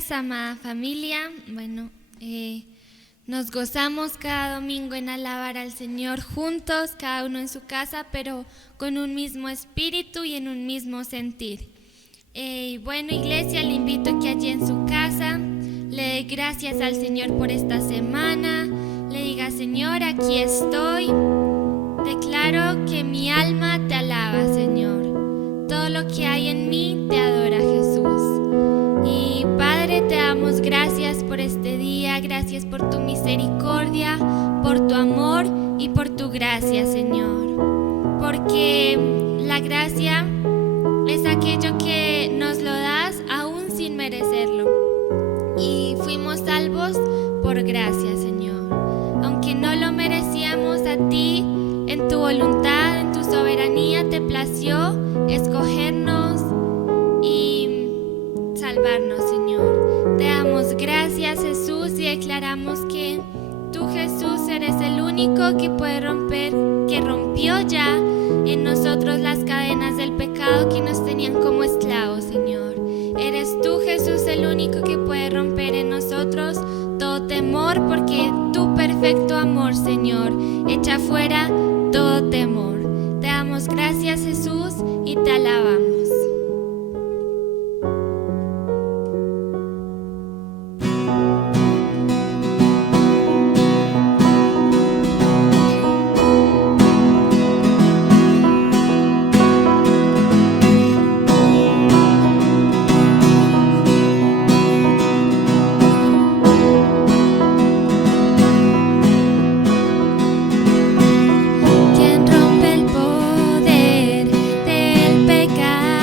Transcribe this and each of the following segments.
días, amada familia. Nos gozamos cada domingo en alabar al Señor juntos, cada uno en su casa, pero con un mismo espíritu y en un mismo sentir. Iglesia, le invito a que allí en su casa le dé gracias al Señor por esta semana. Le diga: Señor, aquí estoy. Declaro que mi alma te alaba, Señor. Todo lo que hay en mí te adora, Jesús. Y Padre, te damos gracias por este día, gracias por tu misericordia, por tu amor y por tu gracia, Señor. Porque la gracia es aquello que nos lo das aún sin merecerlo. Y fuimos salvos por gracia, Señor. Aunque no lo merecíamos, a ti, en tu voluntad, en tu soberanía, te plació escogernos y salvarnos, Señor. Te damos gracias, Jesús, y declaramos que tú, Jesús, eres el único que puede romper, que rompió ya en nosotros las cadenas del pecado que nos tenían como esclavos, Señor. Eres tú, Jesús, el único que puede romper en nosotros todo temor, porque tu perfecto amor, Señor, echa fuera todo temor. Te damos gracias, Jesús, y te alabamos. ¿Quién rompe el poder del pecado?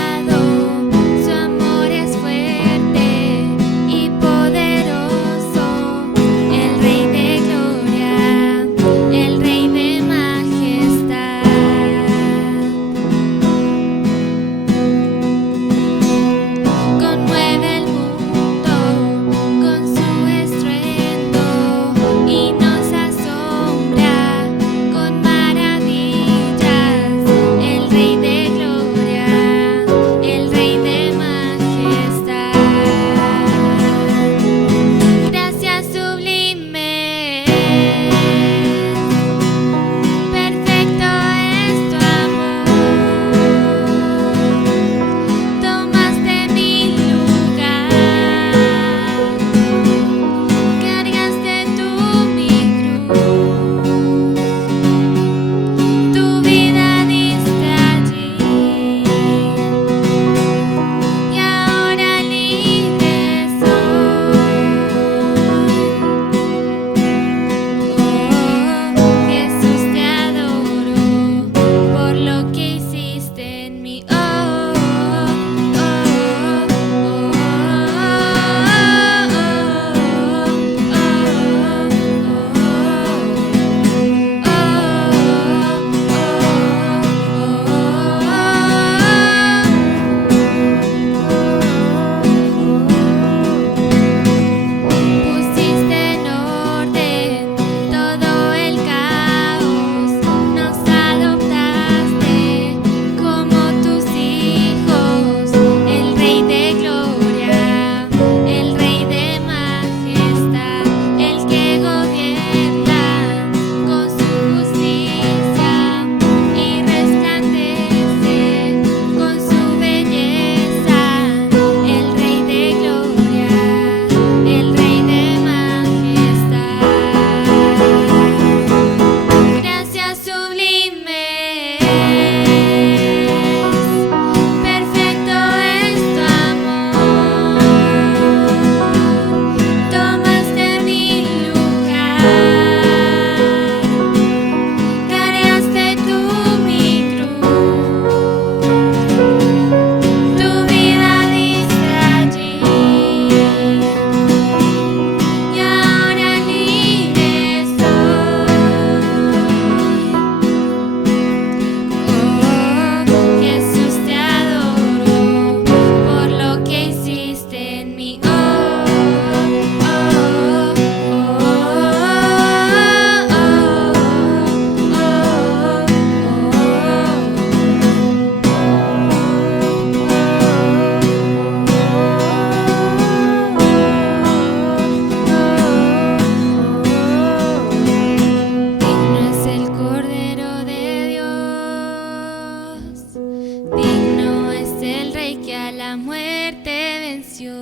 la muerte venció.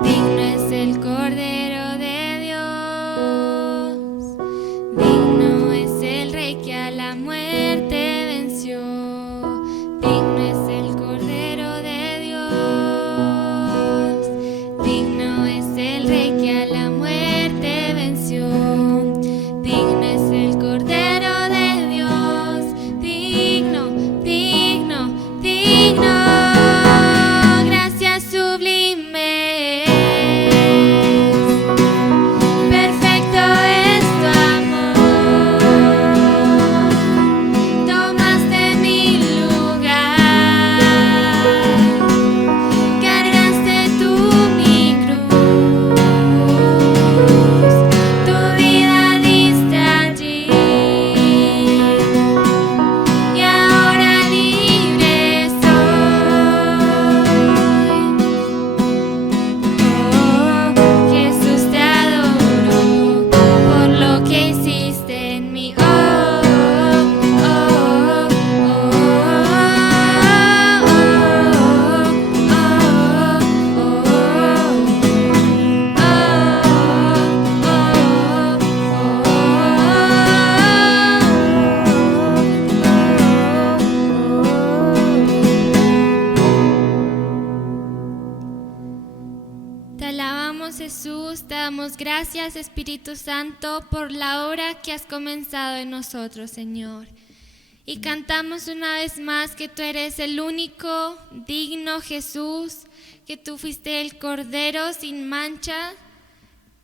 Digno es el Cordero de Dios, digno es el Rey que a la muerte venció. Digno es el Cordero de Dios, digno es el Rey que a la muerte venció. Digno es el Cordero de Dios, digno, digno, digno. Gracias sublimes. Perfecto es tu amor. Tomaste mi lugar. Cargaste tú mi cruz. Tu vida diste allí. Y ahora libre soy. Oh, Jesús, te adoro por lo que hiciste en mí. Oh, oh, Te alabamos, Jesús, te damos gracias, Espíritu Santo, por la obra que has comenzado en nosotros, Señor. Y cantamos una vez más que tú eres el único digno, Jesús, que tú fuiste el Cordero sin mancha,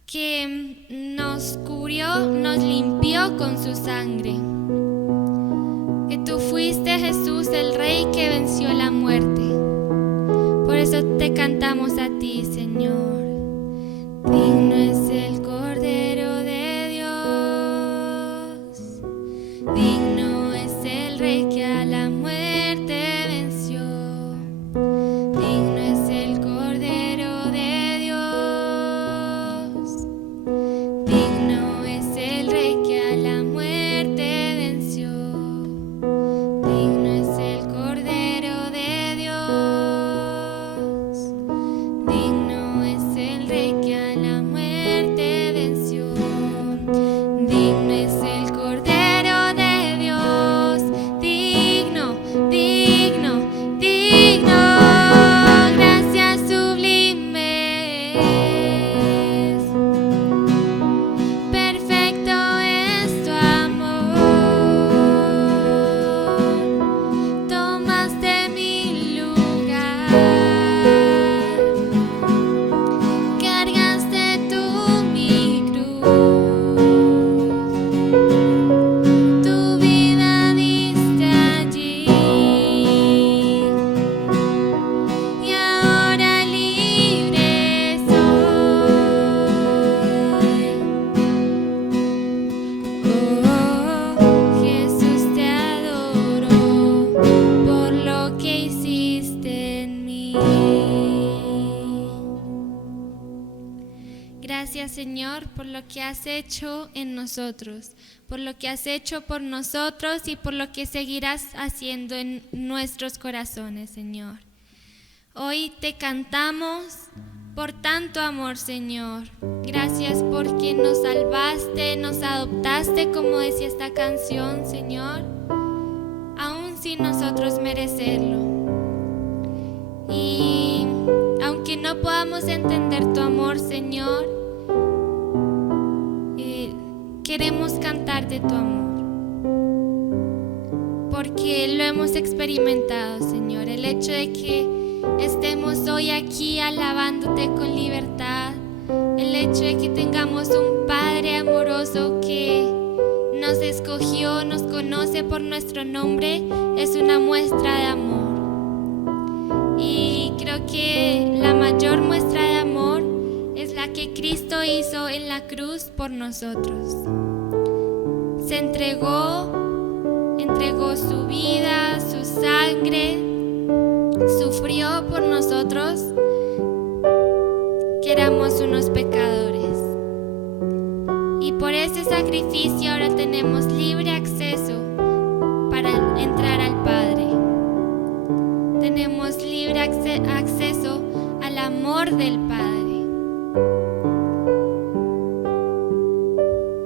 que nos cubrió, nos limpió con su sangre. Que tú fuiste, Jesús, el Rey que venció la muerte. Por eso te cantamos a ti, Señor. Digno es el Cordero de Dios, digno es el Rey que a la muerte venció. Digno es el Cordero de Dios, digno es el Rey que a la muerte venció. Digno es el Cordero de Dios, digno es el Rey que a la muerte venció. Digno es el Cordero de Dios, digno, digno, digno. Gracias sublimes. Perfecto es tu amor. Tomaste mi lugar. Cargaste tú mi cruz. Tu vida diste allí. Y ahora libre soy. Oh, Jesús, te adoro por lo que hiciste en mí. Gracias, Señor, por lo que has hecho en nosotros, por lo que has hecho por nosotros y por lo que seguirás haciendo en nuestros corazones, Señor. Hoy te cantamos por tanto amor, Señor. Gracias porque nos salvaste, nos adoptaste, como decía esta canción, Señor, aún sin nosotros merecerlo. Y aunque no podamos entender tu amor, Señor, queremos cantar de tu amor, porque lo hemos experimentado, Señor. El hecho de que estemos hoy aquí alabándote con libertad, el hecho de que tengamos un Padre amoroso que nos escogió, nos conoce por nuestro nombre, es una muestra de amor. Y creo que la mayor muestra de amor es la que Cristo hizo en la cruz por nosotros. Se entregó su vida, su sangre, sufrió por nosotros, que éramos unos pecadores. Y por ese sacrificio ahora tenemos libre acceso para entrar al Padre. Tenemos libre acceso acceso al amor del Padre.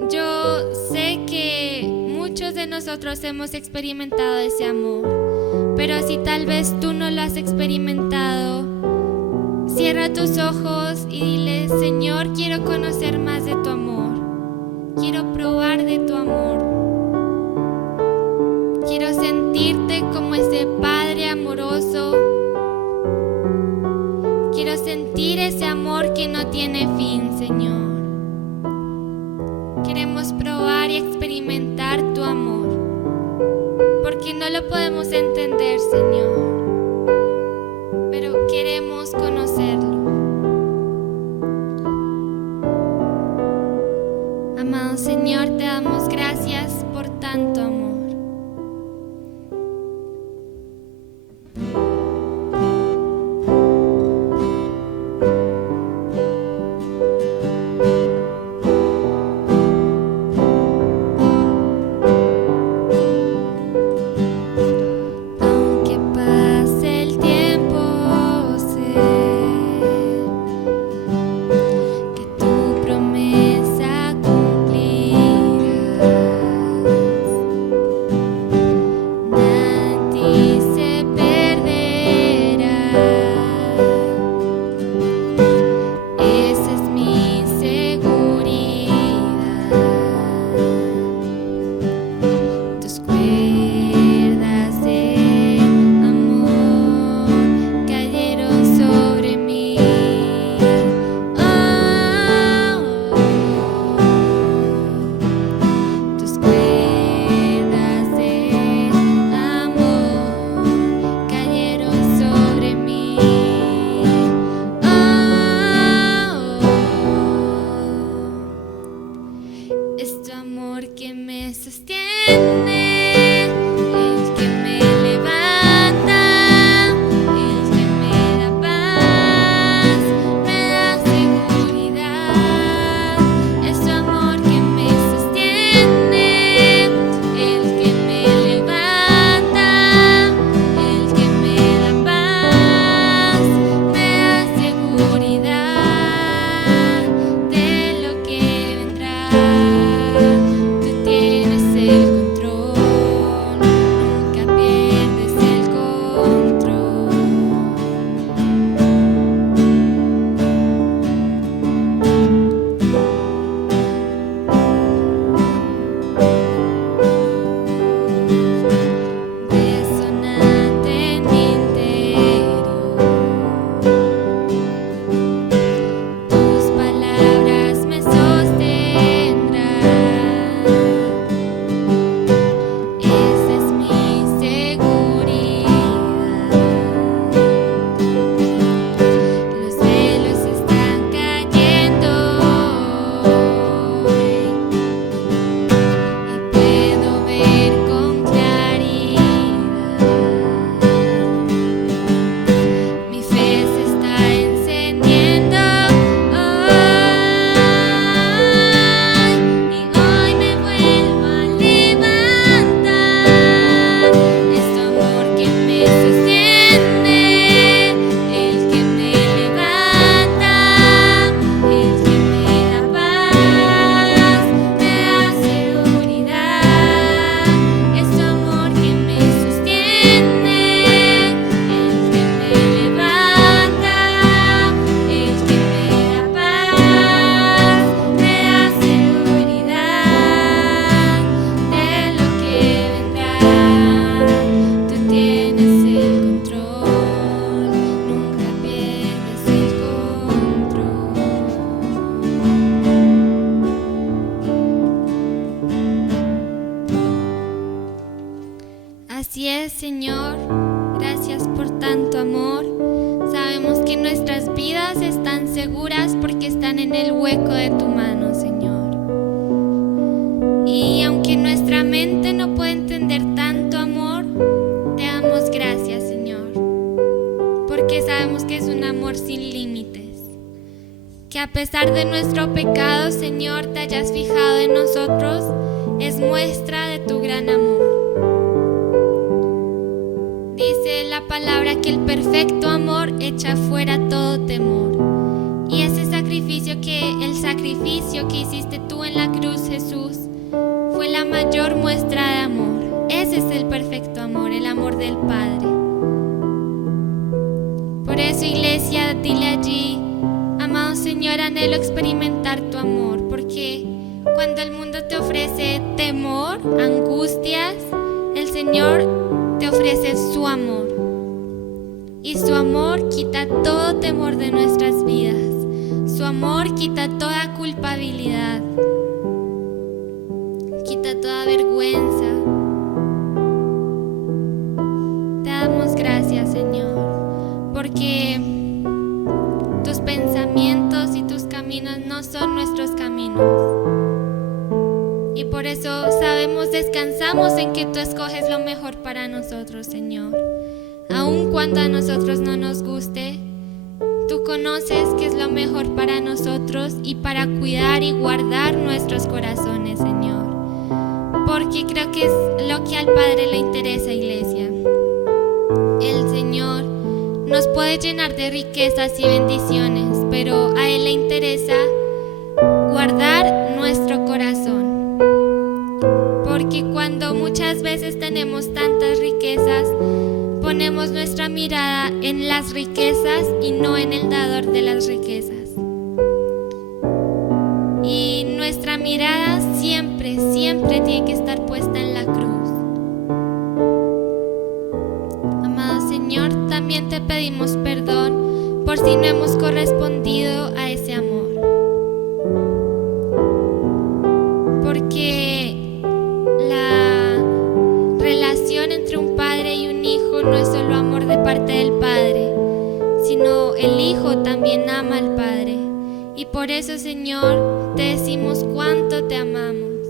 Yo sé que muchos de nosotros hemos experimentado ese amor, pero si tal vez tú no lo has experimentado, cierra tus ojos y dile: Señor, quiero conocer más de tu amor, quiero probar de tu amor, quiero sentirte como ese Padre amoroso, quiero sentir ese amor que no tiene fin, Señor. Queremos probar y experimentar tu amor, porque no lo podemos entender, Señor, pero queremos conocerlo. Amado Señor, te damos gracias por tanto amor. Así es, Señor, gracias por tanto amor. Sabemos que nuestras vidas están seguras porque están en el hueco de tu mano, Señor. Y aunque nuestra mente no puede entender tanto amor, te damos gracias, Señor, porque sabemos que es un amor sin límites. Que a pesar de nuestro pecado, Señor, te hayas fijado en nosotros, es muestra de tu gran amor. Dice la palabra que el perfecto amor echa fuera todo temor. Y ese sacrificio el sacrificio que hiciste tú en la cruz, Jesús, fue la mayor muestra de amor. Ese es el perfecto amor, el amor del Padre. Por eso, iglesia, dile allí: amado Señor, anhelo experimentar tu amor, porque cuando el mundo te ofrece temor, angustias, el Señor te ofrece su amor. Y su amor quita todo temor de nuestras vidas. Su amor quita toda culpabilidad, quita toda vergüenza. Te damos gracias, Señor, porque tus pensamientos y tus caminos no son nuestros caminos. Y por eso descansamos en que tú escoges lo mejor para nosotros, Señor. Aun cuando a nosotros no nos guste, tú conoces qué es lo mejor para nosotros y para cuidar y guardar nuestros corazones, Señor. Porque creo que es lo que al Padre le interesa, iglesia. El Señor nos puede llenar de riquezas y bendiciones, pero a Él le interesa guardar nuestro corazón. Porque cuando muchas veces tenemos tantas riquezas, ponemos nuestra mirada en las riquezas y no en el dador de las riquezas. Y nuestra mirada siempre tiene que estar puesta en la cruz. Amado Señor, también te pedimos perdón por si no hemos correspondido a ese amor. Porque la relación entre un padre y un hijo no es solo amor de parte del Padre, sino el Hijo también ama al Padre. Y por eso, Señor, te decimos cuánto te amamos.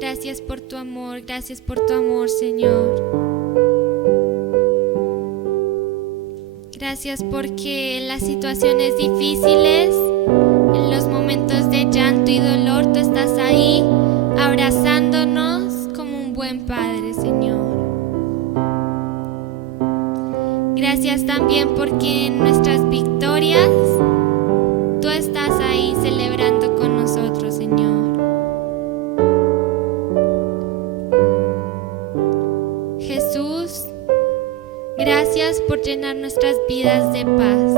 Gracias por tu amor, Señor. Gracias porque en las situaciones difíciles, en los momentos de llanto y dolor, tú estás ahí abrazándonos como un buen Padre, Señor. Gracias también porque en nuestras victorias tú estás ahí celebrando con nosotros, Señor. Jesús, gracias por llenar nuestras vidas de paz,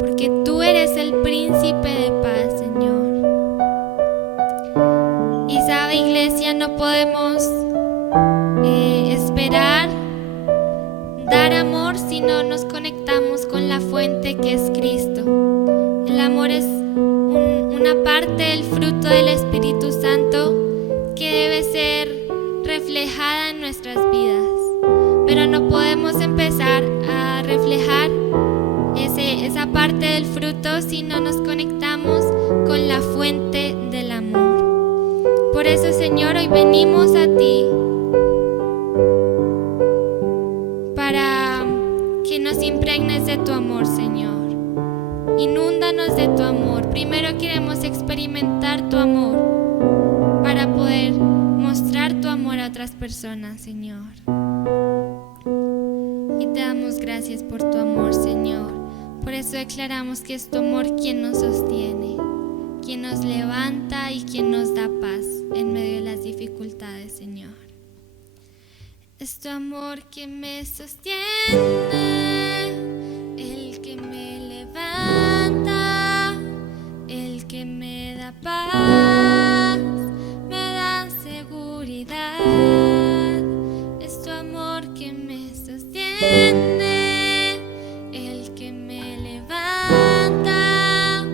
porque tú eres el príncipe de paz, Señor. Y sabe, iglesia, no podemos esperar dar amor si no nos conectamos con la fuente que es Cristo. El amor es una parte del fruto del Espíritu Santo que debe ser reflejada en nuestras vidas. Pero no podemos empezar a reflejar esa parte del fruto si no nos conectamos con la fuente del amor. Por eso, Señor, hoy venimos a ti para que nos impregnes de tu amor, Señor. Inúndanos de tu amor. Primero queremos experimentar tu amor para poder mostrar tu amor a otras personas, Señor. Y te damos gracias por tu amor, Señor. Por eso declaramos que es tu amor quien nos sostiene, quien nos levanta y quien nos da paz en medio de las dificultades, Señor. Es tu amor que me sostiene, el que me levanta, el que me da paz, me da seguridad. Es tu amor que me sostiene, el que me levanta,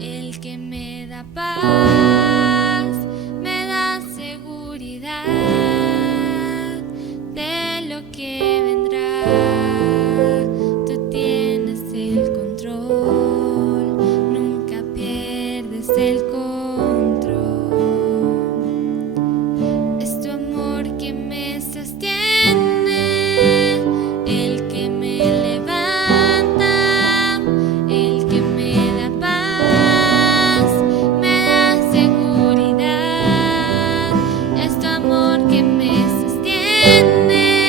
el que me da paz, me da seguridad de lo que vendrá. Tú tienes el control, nunca pierdes el control. Es tu amor que me sostiene, el que me levanta, el que me da paz, me da seguridad. Es tu amor que me sostiene,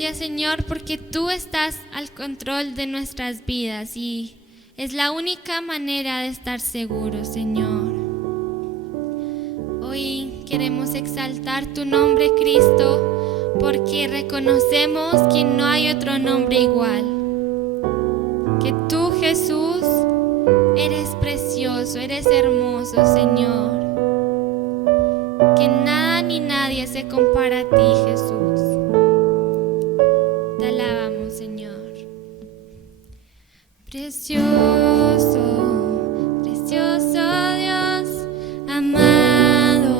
Gracias, Señor, porque tú estás al control de nuestras vidas y es la única manera de estar seguros, Señor. Hoy queremos exaltar tu nombre, Cristo, porque reconocemos que no hay otro nombre igual. Que tú, Jesús, eres precioso, eres hermoso, Señor. Que nada ni nadie se compara a ti, Jesús. Te alabamos, Señor. Precioso, precioso Dios, amado,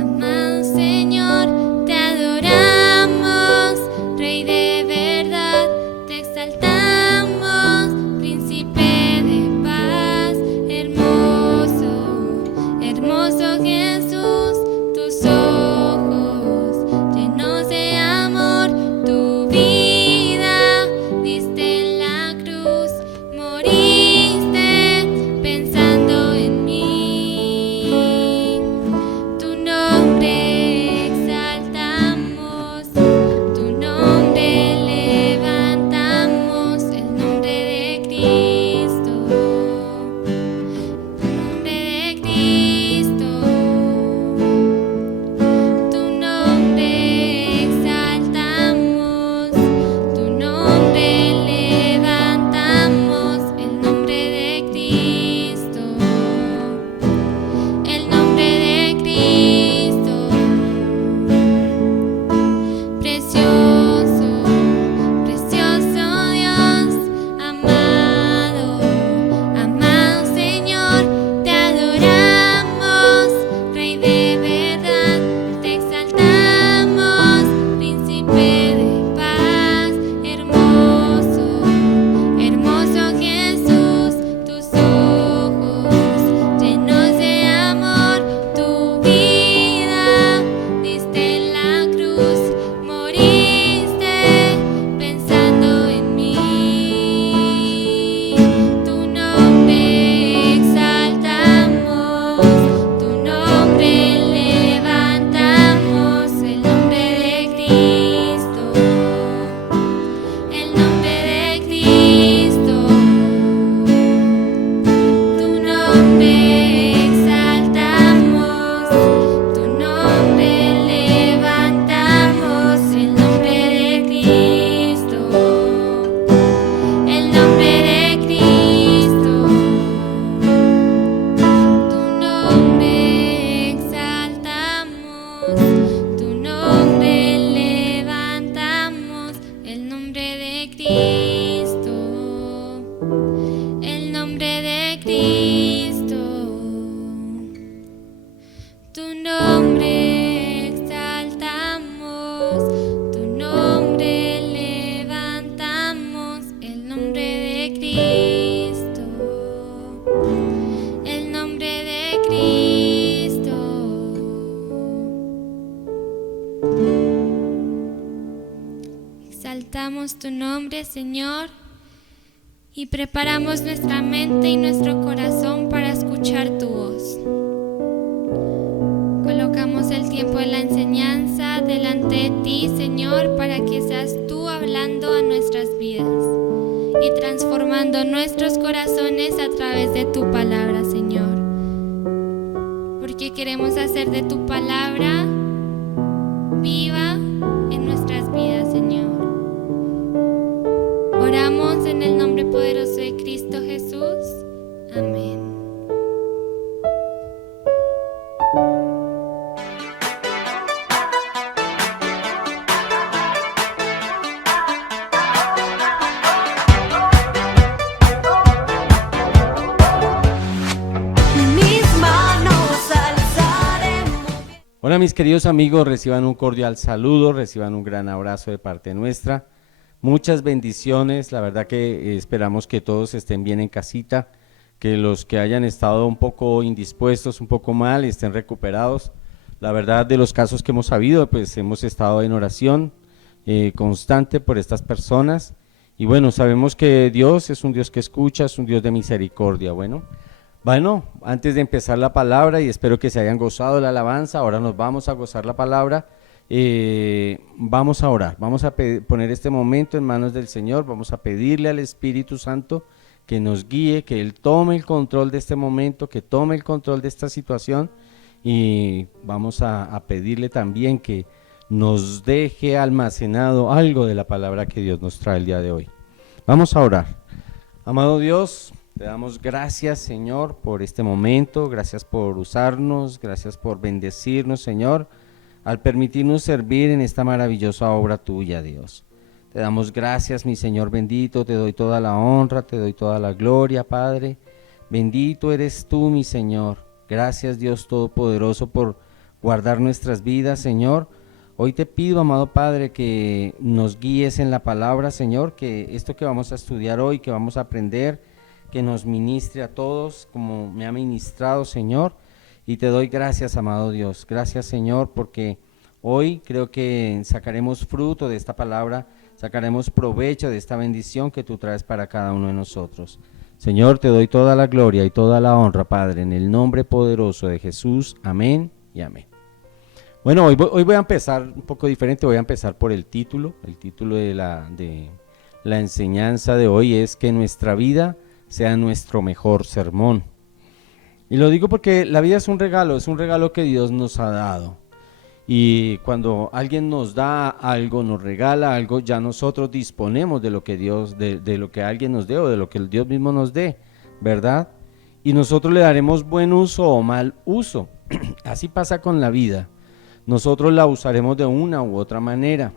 amado Señor, te adoramos, Rey de verdad, te exaltamos, Príncipe de paz, hermoso, hermoso Jesús, tus ojos llenos de amor, tu vida diste en la cruz, moriste pensando en mí. Tu nombre exaltamos, tu nombre levantamos, el nombre de Cristo, el nombre de Cristo. Tu nombre exaltamos, tu nombre levantamos, el nombre de Cristo, el nombre de Cristo. Precioso, precioso Dios, amado, amado Señor, te adoramos, Rey de verdad, te exaltamos, Príncipe de paz, hermoso, hermoso Jesús, tus ojos llenos de amor, tu vida diste en la cruz, moriste pensando en mí. Tu nombre exaltamos, tu nombre levantamos, el nombre de Cristo, el nombre de Cristo. Tu nombre exaltamos, tu nombre levantamos, el nombre de Cristo, el nombre de Cristo. Tu nombre exaltamos, tu nombre levantamos, el nombre de Cristo, el nombre de Cristo. Tu nombre exaltamos, tu nombre levantamos, el nombre de Cristo, el nombre de Cristo. Exaltamos tu nombre, Señor, y preparamos nuestra mente y nuestro corazón para escuchar tu voz. Colocamos el tiempo de la enseñanza delante de ti, Señor, para que seas tú hablando a nuestras vidas y transformando nuestros corazones a través de tu palabra, Señor. Porque queremos hacer de tu palabra viva en nuestras vidas, Señor. Oramos en el nombre poderoso de Cristo Jesús. Amén. Hola mis queridos amigos, reciban un cordial saludo, reciban un gran abrazo de parte nuestra, muchas bendiciones, la verdad que esperamos que todos estén bien en casita, que los que hayan estado un poco indispuestos, un poco mal, estén recuperados. La verdad de los casos que hemos sabido, pues hemos estado en oración constante por estas personas y bueno, sabemos que Dios es un Dios que escucha, es un Dios de misericordia. Bueno, antes de empezar la palabra y espero que se hayan gozado la alabanza, ahora nos vamos a gozar la palabra vamos a orar, vamos a poner este momento en manos del Señor, vamos a pedirle al Espíritu Santo que nos guíe, que Él tome el control de este momento, que tome el control de esta situación, y vamos a pedirle también que nos deje almacenado algo de la palabra que Dios nos trae el día de hoy. Vamos a orar. Amado Dios, te damos gracias, Señor, por este momento, gracias por usarnos, gracias por bendecirnos, Señor, al permitirnos servir en esta maravillosa obra tuya, Dios. Te damos gracias, mi Señor bendito, te doy toda la honra, te doy toda la gloria, Padre. Bendito eres tú, mi Señor. Gracias, Dios Todopoderoso, por guardar nuestras vidas, Señor. Hoy te pido, amado Padre, que nos guíes en la palabra, Señor, que esto que vamos a estudiar hoy, que vamos a aprender, que nos ministre a todos como me ha ministrado, Señor. Y te doy gracias, amado Dios. Gracias, Señor, porque hoy creo que sacaremos fruto de esta palabra, sacaremos provecho de esta bendición que tú traes para cada uno de nosotros. Señor, te doy toda la gloria y toda la honra, Padre, en el nombre poderoso de Jesús. Amén y amén. Bueno, hoy voy a empezar un poco diferente, voy a empezar por el título. El título de la enseñanza de hoy es que nuestra vida sea nuestro mejor sermón. Y lo digo porque la vida es un regalo que Dios nos ha dado. Y cuando alguien nos da algo, nos regala algo, ya nosotros disponemos de lo que Dios, de lo que alguien nos dé o de lo que el Dios mismo nos dé, ¿verdad? Y nosotros le daremos buen uso o mal uso. Así pasa con la vida. Nosotros la usaremos de una u otra manera.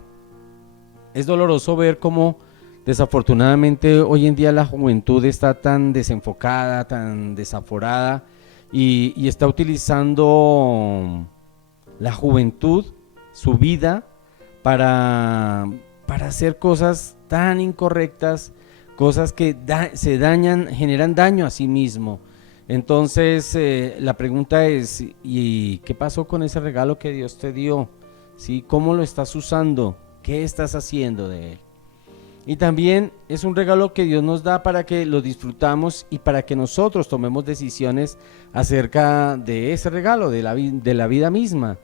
Es doloroso ver cómo desafortunadamente hoy en día la juventud está tan desenfocada, tan desaforada y está utilizando la juventud, su vida, para hacer cosas tan incorrectas, cosas que se dañan, generan daño a sí mismo. Entonces la pregunta es, ¿y qué pasó con ese regalo que Dios te dio? ¿Sí? ¿Cómo lo estás usando? ¿Qué estás haciendo de él? Y también es un regalo que Dios nos da para que lo disfrutamos y para que nosotros tomemos decisiones acerca de ese regalo, de la vida misma.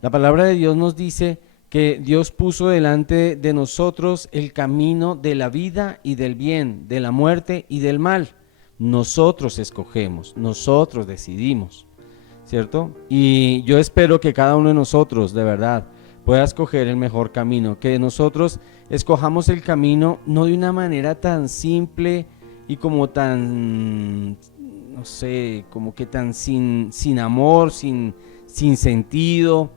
La palabra de Dios nos dice que Dios puso delante de nosotros el camino de la vida y del bien, de la muerte y del mal. Nosotros escogemos, nosotros decidimos, ¿cierto? Y yo espero que cada uno de nosotros, de verdad, pueda escoger el mejor camino, que nosotros escojamos el camino no de una manera tan simple y como tan, no sé, como que tan sin amor, sin sentido.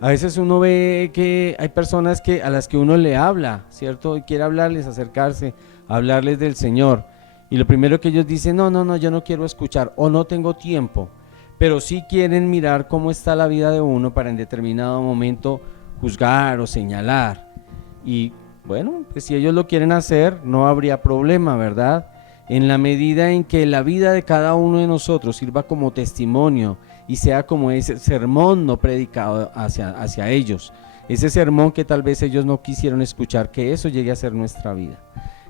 A veces uno ve que hay personas a las que uno le habla, ¿cierto? Y quiere hablarles, acercarse, hablarles del Señor. Y lo primero que ellos dicen, no, yo no quiero escuchar o no tengo tiempo. Pero sí quieren mirar cómo está la vida de uno para en determinado momento juzgar o señalar. Y bueno, pues si ellos lo quieren hacer, no habría problema, ¿verdad? En la medida en que la vida de cada uno de nosotros sirva como testimonio y sea como ese sermón no predicado hacia ellos, ese sermón que tal vez ellos no quisieron escuchar, que eso llegue a ser nuestra vida.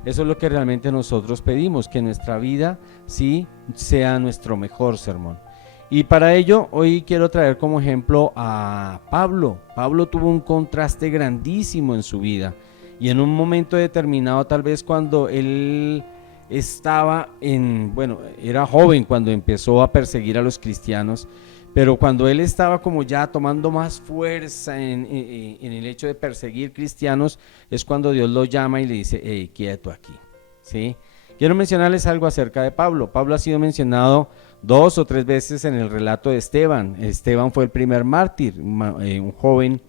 Eso es lo que realmente nosotros pedimos, que nuestra vida sí sea nuestro mejor sermón. Y para ello hoy quiero traer como ejemplo a Pablo. Pablo tuvo un contraste grandísimo en su vida y en un momento determinado, tal vez cuando él estaba era joven cuando empezó a perseguir a los cristianos, pero cuando él estaba como ya tomando más fuerza en el hecho de perseguir cristianos, es cuando Dios lo llama y le dice, hey, quieto aquí, ¿sí? Quiero mencionarles algo acerca de Pablo. Pablo ha sido mencionado 2 o 3 veces en el relato de Esteban. Esteban fue el primer mártir, un joven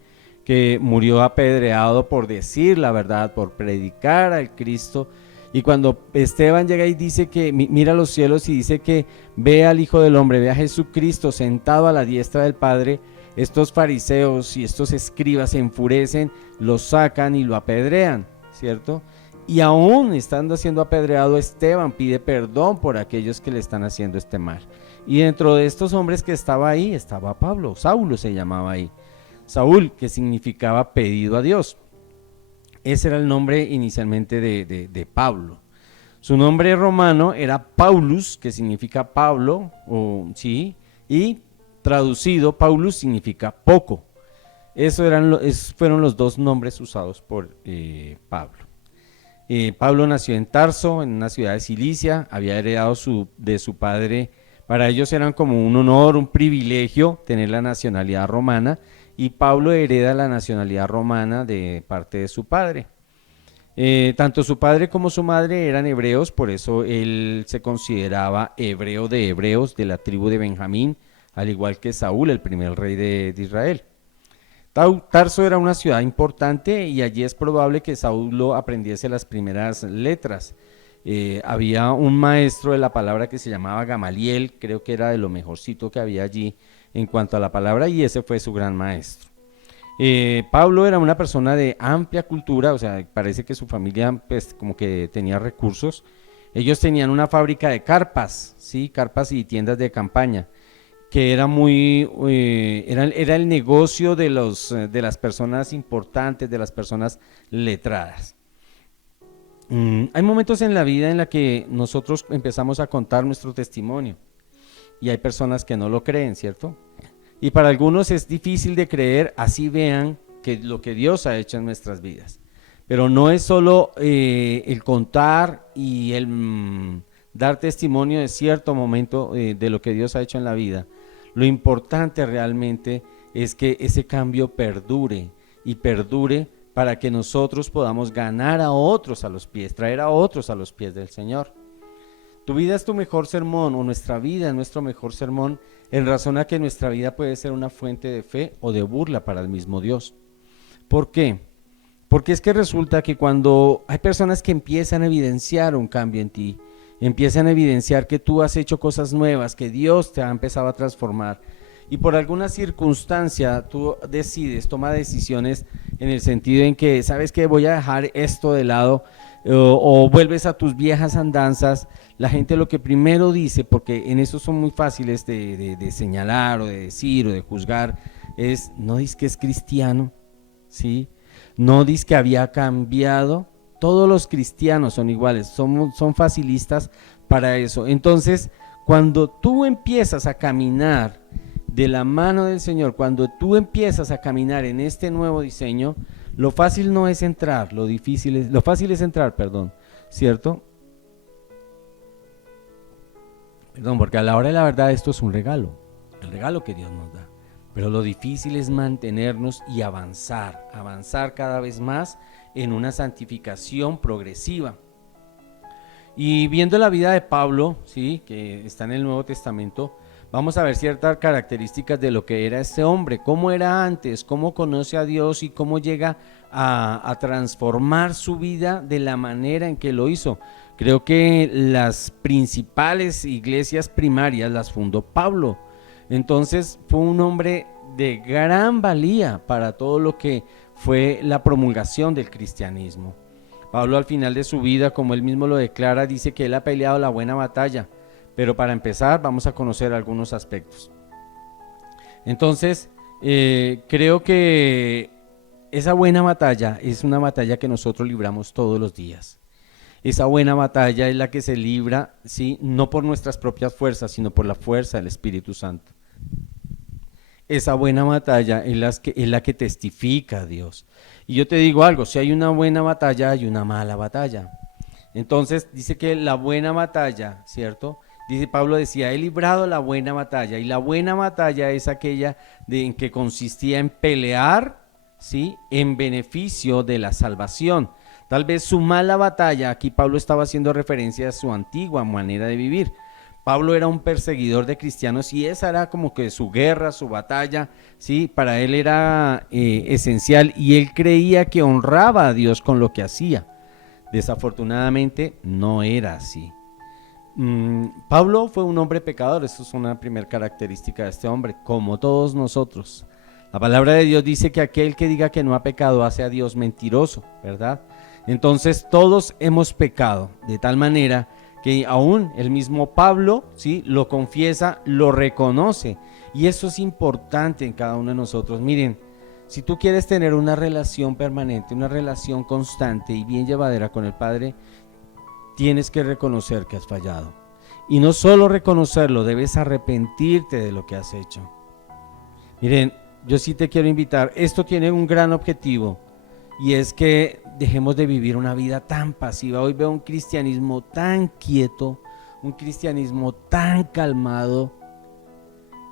que murió apedreado por decir la verdad, por predicar al Cristo. Y cuando Esteban llega y dice que mira los cielos y dice que ve al Hijo del Hombre, ve a Jesucristo sentado a la diestra del Padre, estos fariseos y estos escribas se enfurecen, lo sacan y lo apedrean, ¿cierto? Y aún estando siendo apedreado, Esteban pide perdón por aquellos que le están haciendo este mal. Y dentro de estos hombres que estaba ahí, estaba Pablo. Saulo se llamaba ahí. Saúl, que significaba pedido a Dios. Ese era el nombre inicialmente de Pablo. Su nombre romano era Paulus, que significa Pablo, ¿sí? Y traducido, Paulus significa poco. Esos fueron los dos nombres usados por Pablo. Pablo nació en Tarso, en una ciudad de Cilicia, había heredado de su padre. Para ellos eran como un honor, un privilegio tener la nacionalidad romana, y Pablo hereda la nacionalidad romana de parte de su padre. Tanto su padre como su madre eran hebreos, por eso él se consideraba hebreo de hebreos, de la tribu de Benjamín, al igual que Saúl, el primer rey de Israel. Tarso era una ciudad importante y allí es probable que Saulo aprendiese las primeras letras. Había un maestro de la palabra que se llamaba Gamaliel, creo que era de lo mejorcito que había allí en cuanto a la palabra, y ese fue su gran maestro. Pablo era una persona de amplia cultura, o sea, parece que su familia pues como que tenía recursos. Ellos tenían una fábrica de carpas, ¿sí? Carpas y tiendas de campaña, que era era el negocio de las personas importantes, de las personas letradas. Hay momentos en la vida en la que nosotros empezamos a contar nuestro testimonio y hay personas que no lo creen, ¿cierto? Y para algunos es difícil de creer, así vean que lo que Dios ha hecho en nuestras vidas. Pero no es solo el contar y el dar testimonio de cierto momento de lo que Dios ha hecho en la vida. Lo importante realmente es que ese cambio perdure y perdure para que nosotros podamos ganar a otros a los pies, traer a otros a los pies del Señor. Tu vida es tu mejor sermón, o nuestra vida es nuestro mejor sermón, en razón a que nuestra vida puede ser una fuente de fe o de burla para el mismo Dios. ¿Por qué? Porque es que resulta que cuando hay personas que empiezan a evidenciar un cambio en ti, empiezan a evidenciar que tú has hecho cosas nuevas, que Dios te ha empezado a transformar, y por alguna circunstancia tú tomas decisiones en el sentido en que, ¿sabes qué? Voy a dejar esto de lado, o vuelves a tus viejas andanzas. La gente lo que primero dice, porque en eso son muy fáciles de señalar o de decir o de juzgar, es, no dices que es cristiano, ¿sí? No dices que había cambiado. Todos los cristianos son iguales, son facilistas para eso. Entonces, cuando tú empiezas a caminar de la mano del Señor, cuando tú empiezas a caminar en este nuevo diseño, lo fácil no es entrar, lo fácil es entrar, ¿cierto? Porque a la hora de la verdad esto es un regalo, el regalo que Dios nos da. Pero lo difícil es mantenernos y avanzar cada vez más en una santificación progresiva. Y viendo la vida de Pablo, ¿sí? Que está en el Nuevo Testamento, vamos a ver ciertas características de lo que era este hombre, cómo era antes, cómo conoce a Dios y cómo llega a transformar su vida de la manera en que lo hizo. Creo que las principales iglesias primarias las fundó Pablo. Entonces fue un hombre de gran valía para todo lo que fue la promulgación del cristianismo. Pablo al final de su vida, como él mismo lo declara, dice que él ha peleado la buena batalla, pero para empezar vamos a conocer algunos aspectos. Entonces, creo que esa buena batalla es una batalla que nosotros libramos todos los días. Esa buena batalla es la que se libra, ¿sí? No por nuestras propias fuerzas, sino por la fuerza del Espíritu Santo. Esa buena batalla es la que testifica a Dios. Y yo te digo algo, si hay una buena batalla, hay una mala batalla. Entonces dice que la buena batalla, ¿cierto? Dice Pablo, decía, he librado la buena batalla, y la buena batalla es aquella en que consistía en pelear, ¿sí? En beneficio de la salvación. Tal vez su mala batalla, aquí Pablo estaba haciendo referencia a su antigua manera de vivir. Pablo era un perseguidor de cristianos y esa era como que su guerra, su batalla, ¿sí? Para él era esencial y él creía que honraba a Dios con lo que hacía. Desafortunadamente no era así. Pablo fue un hombre pecador, eso es una primera característica de este hombre, como todos nosotros. La palabra de Dios dice que aquel que diga que no ha pecado hace a Dios mentiroso, ¿verdad? Entonces todos hemos pecado, de tal manera que aún el mismo Pablo, ¿sí? Lo confiesa, lo reconoce, y eso es importante en cada uno de nosotros. Miren, si tú quieres tener una relación permanente, una relación constante y bien llevadera con el Padre, tienes que reconocer que has fallado. Y no solo reconocerlo, debes arrepentirte de lo que has hecho. Miren, yo sí te quiero invitar. Esto tiene un gran objetivo y es que dejemos de vivir una vida tan pasiva. Hoy veo un cristianismo tan quieto, un cristianismo tan calmado,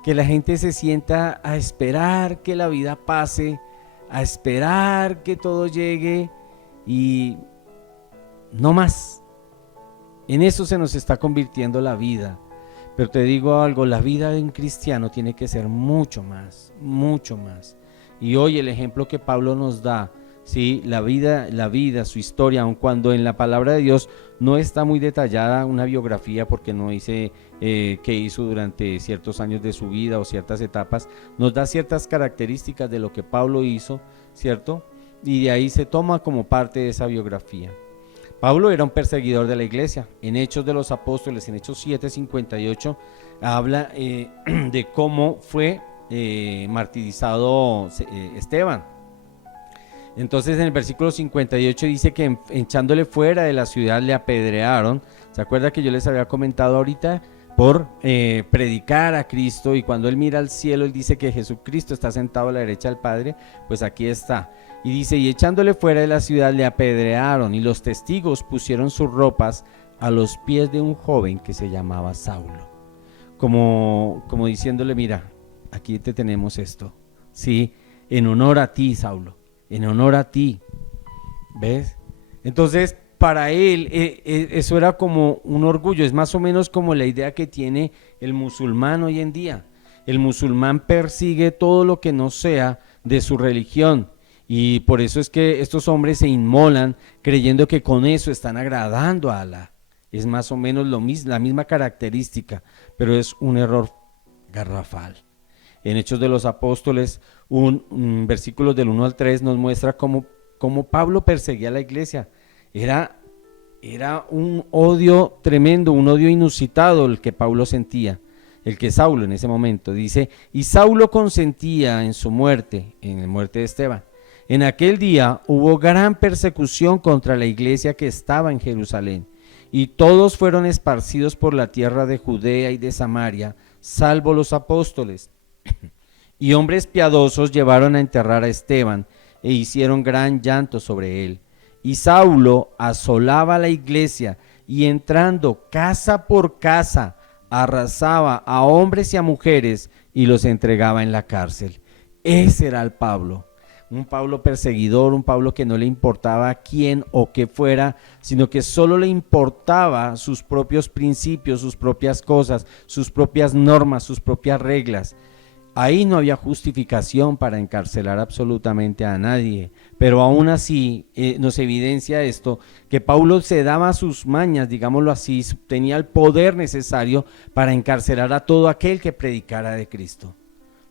que la gente se sienta a esperar que la vida pase, a esperar que todo llegue y no más. En eso se nos está convirtiendo la vida. Pero te digo algo, la vida de un cristiano tiene que ser mucho más, mucho más. Y hoy el ejemplo que Pablo nos da, ¿sí? La vida, su historia, aun cuando en la palabra de Dios no está muy detallada una biografía, porque no dice qué hizo durante ciertos años de su vida o ciertas etapas, nos da ciertas características de lo que Pablo hizo, ¿cierto? Y de ahí se toma como parte de esa biografía. Pablo era un perseguidor de la iglesia. En Hechos de los Apóstoles, en Hechos 7:58, habla de cómo fue martirizado Esteban. Entonces en el versículo 58 dice que echándole fuera de la ciudad le apedrearon. ¿Se acuerda que yo les había comentado ahorita? Por predicar a Cristo, y cuando él mira al cielo, él dice que Jesucristo está sentado a la derecha del Padre, pues aquí está. Y dice, y echándole fuera de la ciudad le apedrearon, y los testigos pusieron sus ropas a los pies de un joven que se llamaba Saulo. Como diciéndole, mira, aquí te tenemos esto, ¿sí? En honor a ti, Saulo, en honor a ti, ¿ves? Entonces, para él eso era como un orgullo, es más o menos como la idea que tiene el musulmán hoy en día. El musulmán persigue todo lo que no sea de su religión, y por eso es que estos hombres se inmolan creyendo que con eso están agradando a Alá. Es más o menos la misma característica, pero es un error garrafal. En Hechos de los Apóstoles, un versículo del 1 al 3 nos muestra cómo Pablo perseguía a la iglesia. Era un odio tremendo, un odio inusitado el que Pablo sentía, el que Saulo en ese momento. Dice, y Saulo consentía en su muerte, en la muerte de Esteban. En aquel día hubo gran persecución contra la iglesia que estaba en Jerusalén, y todos fueron esparcidos por la tierra de Judea y de Samaria, salvo los apóstoles. Y hombres piadosos llevaron a enterrar a Esteban, e hicieron gran llanto sobre él. Y Saulo asolaba la iglesia, y entrando casa por casa, arrasaba a hombres y a mujeres, y los entregaba en la cárcel. Ese era el Pablo. Un Pablo perseguidor, un Pablo que no le importaba quién o qué fuera, sino que solo le importaba sus propios principios, sus propias cosas, sus propias normas, sus propias reglas. Ahí no había justificación para encarcelar absolutamente a nadie, pero aún así nos evidencia esto, que Pablo se daba sus mañas, digámoslo así, tenía el poder necesario para encarcelar a todo aquel que predicara de Cristo.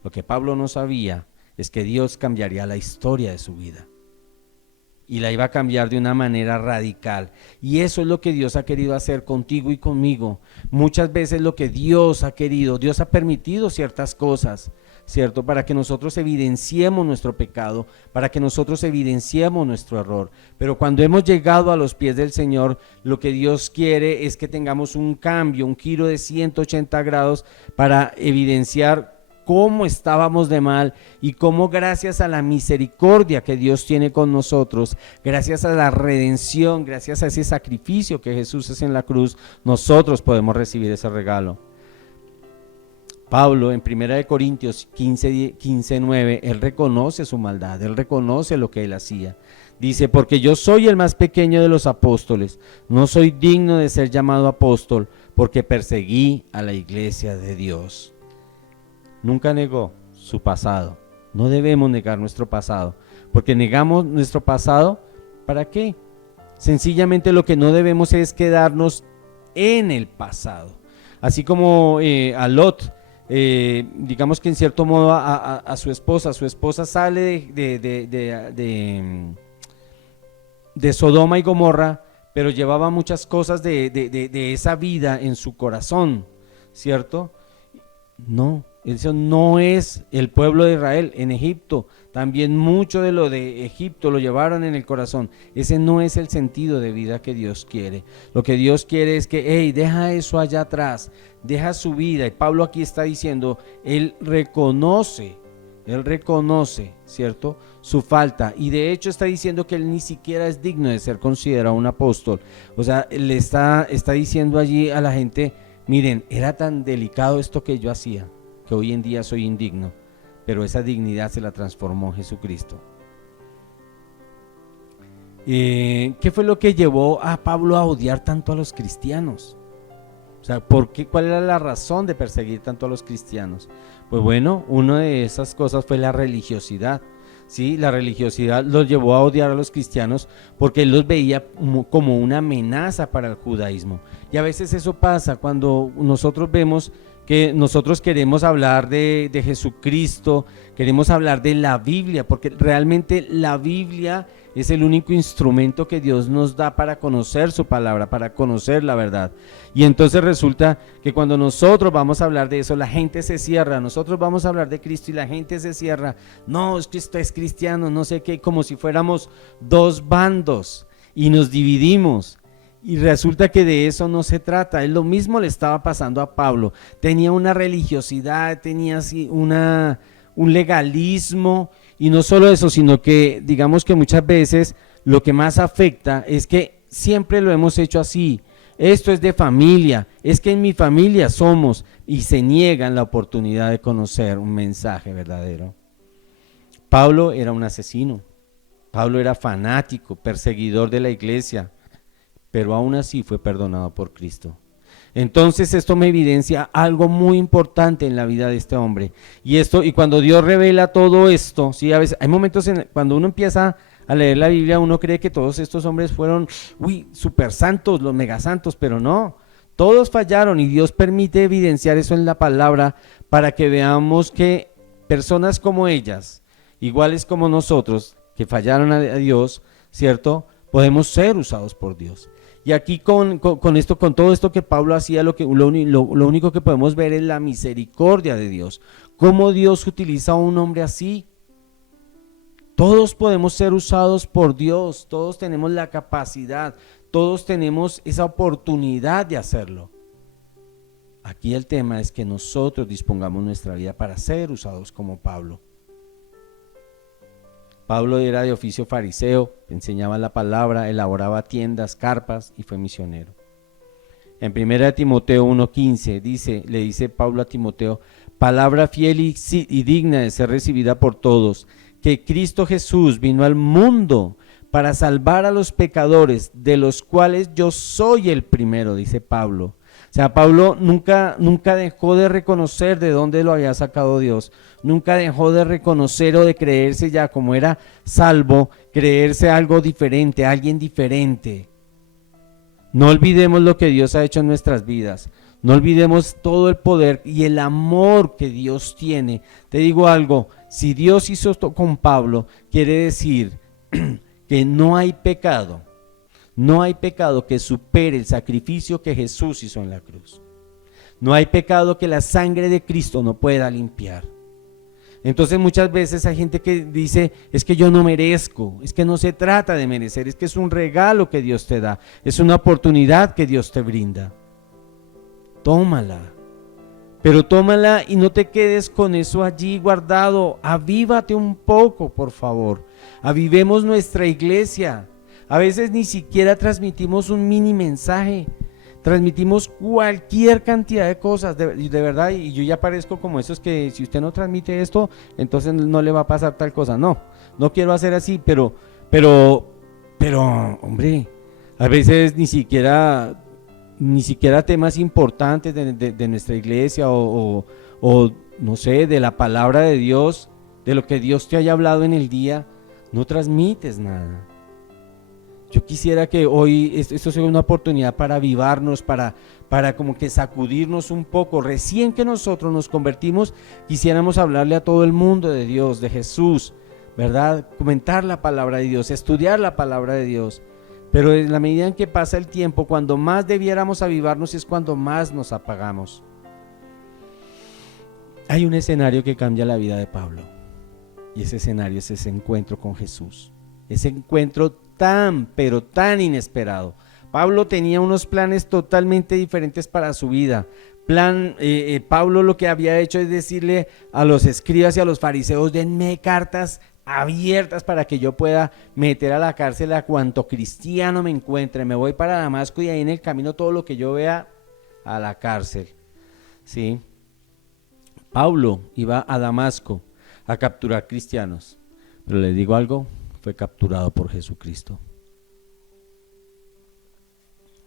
Lo que Pablo no sabía es que Dios cambiaría la historia de su vida y la iba a cambiar de una manera radical, y eso es lo que Dios ha querido hacer contigo y conmigo. Muchas veces lo que Dios ha querido, Dios ha permitido ciertas cosas, ¿cierto? Para que nosotros evidenciemos nuestro pecado, para que nosotros evidenciemos nuestro error, pero cuando hemos llegado a los pies del Señor, lo que Dios quiere es que tengamos un cambio, un giro de 180 grados para evidenciar cómo estábamos de mal y cómo gracias a la misericordia que Dios tiene con nosotros, gracias a la redención, gracias a ese sacrificio que Jesús hace en la cruz, nosotros podemos recibir ese regalo. Pablo en 1 Corintios 15:9, él reconoce su maldad, él reconoce lo que él hacía. Dice, porque yo soy el más pequeño de los apóstoles, no soy digno de ser llamado apóstol, porque perseguí a la iglesia de Dios. Nunca negó su pasado. No debemos negar nuestro pasado, porque negamos nuestro pasado, ¿para qué? Sencillamente lo que no debemos es quedarnos en el pasado. Así como a Lot, digamos que en cierto modo a su esposa sale de Sodoma y Gomorra, pero llevaba muchas cosas de esa vida en su corazón, ¿cierto? No, eso no es el pueblo de Israel. En Egipto también mucho de lo de Egipto lo llevaron en el corazón. Ese no es el sentido de vida que Dios quiere. Lo que Dios quiere es que, deja eso allá atrás, deja su vida. Y Pablo aquí está diciendo, él reconoce Él reconoce, ¿cierto?, su falta, y de hecho está diciendo que él ni siquiera es digno de ser considerado un apóstol. O sea, le está diciendo allí a la gente, miren, era tan delicado esto que yo hacía, que hoy en día soy indigno, pero esa dignidad se la transformó Jesucristo. ¿Qué fue lo que llevó a Pablo a odiar tanto a los cristianos? O sea, ¿cuál era la razón de perseguir tanto a los cristianos? Pues bueno, una de esas cosas fue la religiosidad. Sí, la religiosidad los llevó a odiar a los cristianos porque él los veía como una amenaza para el judaísmo. Y a veces eso pasa cuando nosotros vemos que nosotros queremos hablar de Jesucristo, queremos hablar de la Biblia, porque realmente la Biblia es el único instrumento que Dios nos da para conocer su palabra, para conocer la verdad. Y entonces resulta que cuando nosotros vamos a hablar de eso, la gente se cierra. Nosotros vamos a hablar de Cristo y la gente se cierra. No, es que usted es cristiano, no sé qué, como si fuéramos dos bandos y nos dividimos. Y resulta que de eso no se trata. Es lo mismo le estaba pasando a Pablo. Tenía una religiosidad, tenía así un legalismo, y no solo eso, sino que digamos que muchas veces lo que más afecta es que siempre lo hemos hecho así. Esto es de familia, es que en mi familia somos, y se niegan la oportunidad de conocer un mensaje verdadero. Pablo era un asesino, Pablo era fanático, perseguidor de la iglesia, pero aún así fue perdonado por Cristo. Entonces esto me evidencia algo muy importante en la vida de este hombre, y cuando Dios revela todo esto, ¿sí? A veces hay momentos cuando uno empieza a leer la Biblia, uno cree que todos estos hombres fueron super santos, los megasantos, pero no, todos fallaron, y Dios permite evidenciar eso en la palabra para que veamos que personas como ellas, iguales como nosotros, que fallaron a Dios, ¿cierto?, podemos ser usados por Dios. Y aquí con todo esto que Pablo hacía, lo único que podemos ver es la misericordia de Dios. Cómo Dios utiliza a un hombre así. Todos podemos ser usados por Dios, todos tenemos la capacidad, todos tenemos esa oportunidad de hacerlo. Aquí el tema es que nosotros dispongamos nuestra vida para ser usados como Pablo. Pablo era de oficio fariseo, enseñaba la palabra, elaboraba tiendas, carpas y fue misionero. En 1 Timoteo 1:15 le dice Pablo a Timoteo, palabra fiel y digna de ser recibida por todos, que Cristo Jesús vino al mundo para salvar a los pecadores, de los cuales yo soy el primero, dice Pablo. O sea, Pablo nunca dejó de reconocer de dónde lo había sacado Dios, nunca dejó de reconocer o de creerse ya como era salvo, creerse algo diferente, alguien diferente. No olvidemos lo que Dios ha hecho en nuestras vidas, no olvidemos todo el poder y el amor que Dios tiene. Te digo algo, si Dios hizo esto con Pablo, quiere decir que no hay pecado que supere el sacrificio que Jesús hizo en la cruz. No hay pecado que la sangre de Cristo no pueda limpiar. Entonces muchas veces hay gente que dice, es que yo no merezco, es que no se trata de merecer, es que es un regalo que Dios te da, es una oportunidad que Dios te brinda. Tómala, pero tómala y no te quedes con eso allí guardado, avívate un poco, por favor, avivemos nuestra iglesia. A veces ni siquiera transmitimos un mini mensaje, transmitimos cualquier cantidad de cosas, de verdad, y yo ya parezco como esos que si usted no transmite esto, entonces no le va a pasar tal cosa. No quiero hacer así, pero hombre, a veces ni siquiera temas importantes de nuestra iglesia o no sé, de la palabra de Dios, de lo que Dios te haya hablado en el día, no transmites nada. Yo quisiera que hoy esto sea una oportunidad para avivarnos, para como que sacudirnos un poco. Recién que nosotros nos convertimos, quisiéramos hablarle a todo el mundo de Dios, de Jesús, ¿verdad? Comentar la palabra de Dios, estudiar la palabra de Dios. Pero en la medida en que pasa el tiempo, cuando más debiéramos avivarnos es cuando más nos apagamos. Hay un escenario que cambia la vida de Pablo, y ese escenario es ese encuentro con Jesús, ese encuentro pero tan inesperado. Pablo tenía unos planes totalmente diferentes para su vida. Pablo lo que había hecho es decirle a los escribas y a los fariseos: denme cartas abiertas para que yo pueda meter a la cárcel a cuanto cristiano me encuentre. Me voy para Damasco y ahí en el camino todo lo que yo vea a la cárcel. ¿Sí? Pablo iba a Damasco a capturar cristianos, pero les digo algo, fue capturado por Jesucristo.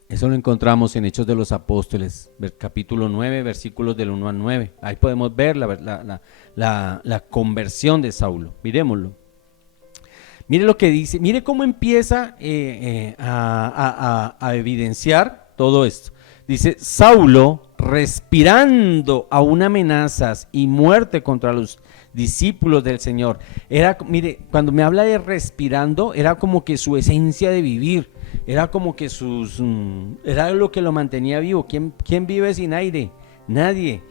Eso lo encontramos en Hechos de los Apóstoles, capítulo 9, versículos del 1 al 9. Ahí podemos ver la conversión de Saulo. Miremoslo. Mire lo que dice, mire cómo empieza a evidenciar todo esto. Dice: Saulo, respirando aún amenazas y muerte contra los discípulos del Señor. Mire, cuando me habla de respirando, era como que su esencia de vivir. Era como que era lo que lo mantenía vivo. ¿Quién vive sin aire? Nadie.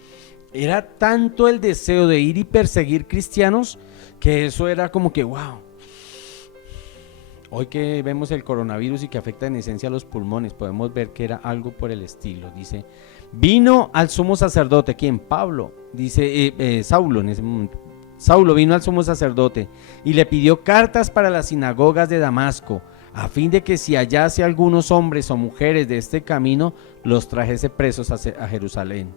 Era tanto el deseo de ir y perseguir cristianos que eso era como que wow. Hoy que vemos el coronavirus y que afecta en esencia a los pulmones, podemos ver que era algo por el estilo. Dice: vino al sumo sacerdote. ¿Quién? Pablo. Dice Saulo en ese momento. Saulo vino al sumo sacerdote y le pidió cartas para las sinagogas de Damasco, a fin de que si hallase algunos hombres o mujeres de este camino, los trajese presos a Jerusalén.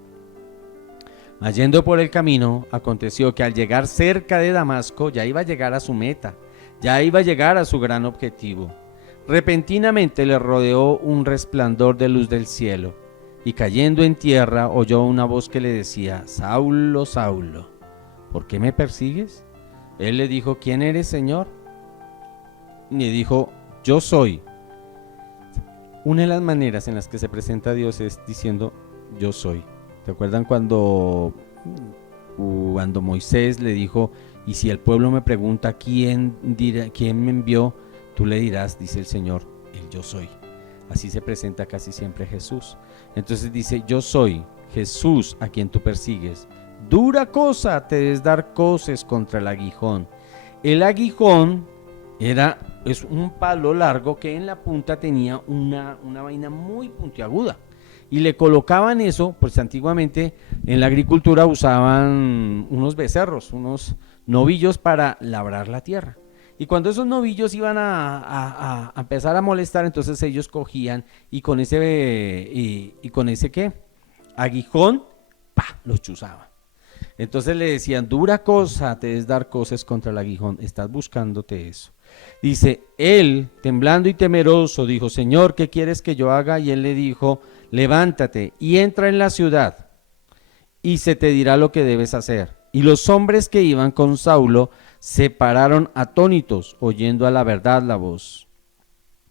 Mas yendo por el camino, aconteció que al llegar cerca de Damasco, ya iba a llegar a su meta, ya iba a llegar a su gran objetivo. Repentinamente le rodeó un resplandor de luz del cielo, y cayendo en tierra oyó una voz que le decía: Saulo, Saulo, ¿por qué me persigues? Él le dijo: ¿quién eres, Señor? Y le dijo: yo soy. Una de las maneras en las que se presenta a Dios es diciendo: yo soy. ¿Te acuerdan cuando Moisés le dijo: y si el pueblo me pregunta quién me envió, tú le dirás, dice el Señor, el yo soy? Así se presenta casi siempre Jesús. Entonces dice: yo soy Jesús a quien tú persigues. Dura cosa te es dar coces contra el aguijón. El aguijón es un palo largo que en la punta tenía una vaina muy puntiaguda. Y le colocaban eso, pues antiguamente en la agricultura usaban unos becerros, unos novillos para labrar la tierra. Y cuando esos novillos iban a empezar a molestar, entonces ellos cogían y con ese ¿qué? Aguijón, los chuzaban. Entonces le decían: dura cosa te es dar coces contra el aguijón, estás buscándote eso. Dice: él, temblando y temeroso, dijo: Señor, ¿qué quieres que yo haga? Y él le dijo: levántate y entra en la ciudad, y se te dirá lo que debes hacer. Y los hombres que iban con Saulo se pararon atónitos, oyendo a la verdad la voz,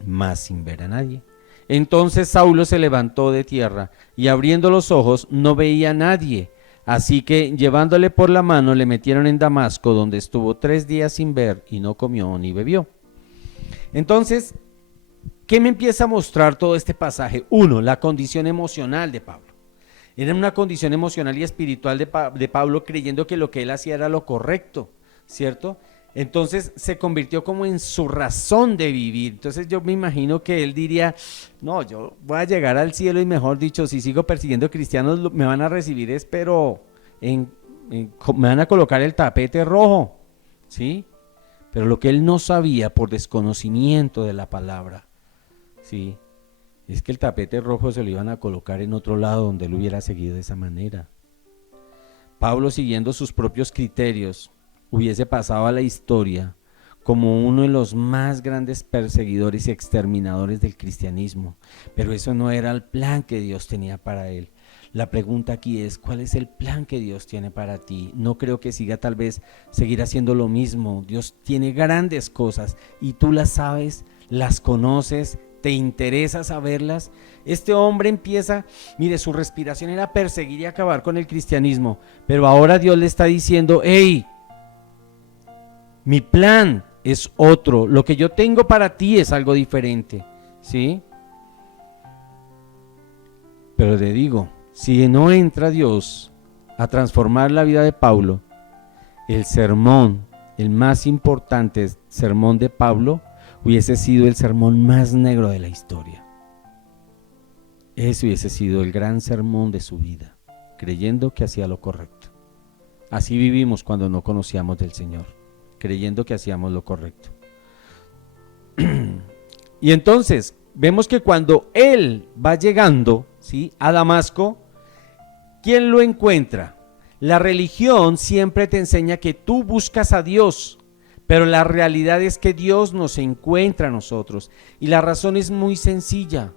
mas sin ver a nadie. Entonces Saulo se levantó de tierra, y abriendo los ojos no veía a nadie. Así que llevándole por la mano le metieron en Damasco, donde estuvo 3 días sin ver y no comió ni bebió. Entonces, ¿qué me empieza a mostrar todo este pasaje? 1, la condición emocional de Pablo. Era una condición emocional y espiritual de Pablo, creyendo que lo que él hacía era lo correcto, ¿cierto? Entonces se convirtió como en su razón de vivir. Entonces yo me imagino que él diría: no, yo voy a llegar al cielo y, mejor dicho, si sigo persiguiendo cristianos me van a recibir pero me van a colocar el tapete rojo, ¿sí? Pero lo que él no sabía por desconocimiento de la palabra, ¿sí?, es que el tapete rojo se lo iban a colocar en otro lado donde él hubiera seguido de esa manera. Pablo, siguiendo sus propios criterios, hubiese pasado a la historia como uno de los más grandes perseguidores y exterminadores del cristianismo, pero eso no era el plan que Dios tenía para él. La pregunta aquí es: ¿cuál es el plan que Dios tiene para ti? No creo que tal vez seguir haciendo lo mismo. Dios tiene grandes cosas y tú las sabes, las conoces, te interesa saberlas. Este hombre empieza, mire, su respiración era perseguir y acabar con el cristianismo, pero ahora Dios le está diciendo: hey, mi plan es otro, lo que yo tengo para ti es algo diferente, ¿sí? Pero le digo, si no entra Dios a transformar la vida de Pablo, el sermón, el más importante sermón de Pablo, hubiese sido el sermón más negro de la historia. Ese hubiese sido el gran sermón de su vida. creyendo que hacía lo correcto. Así vivimos cuando no conocíamos del Señor, creyendo que hacíamos lo correcto. Y entonces vemos que cuando él va llegando, ¿sí?, a Damasco, ¿quién lo encuentra? La religión siempre te enseña que tú buscas a Dios, pero la realidad es que Dios nos encuentra a nosotros. Y la razón es muy sencilla,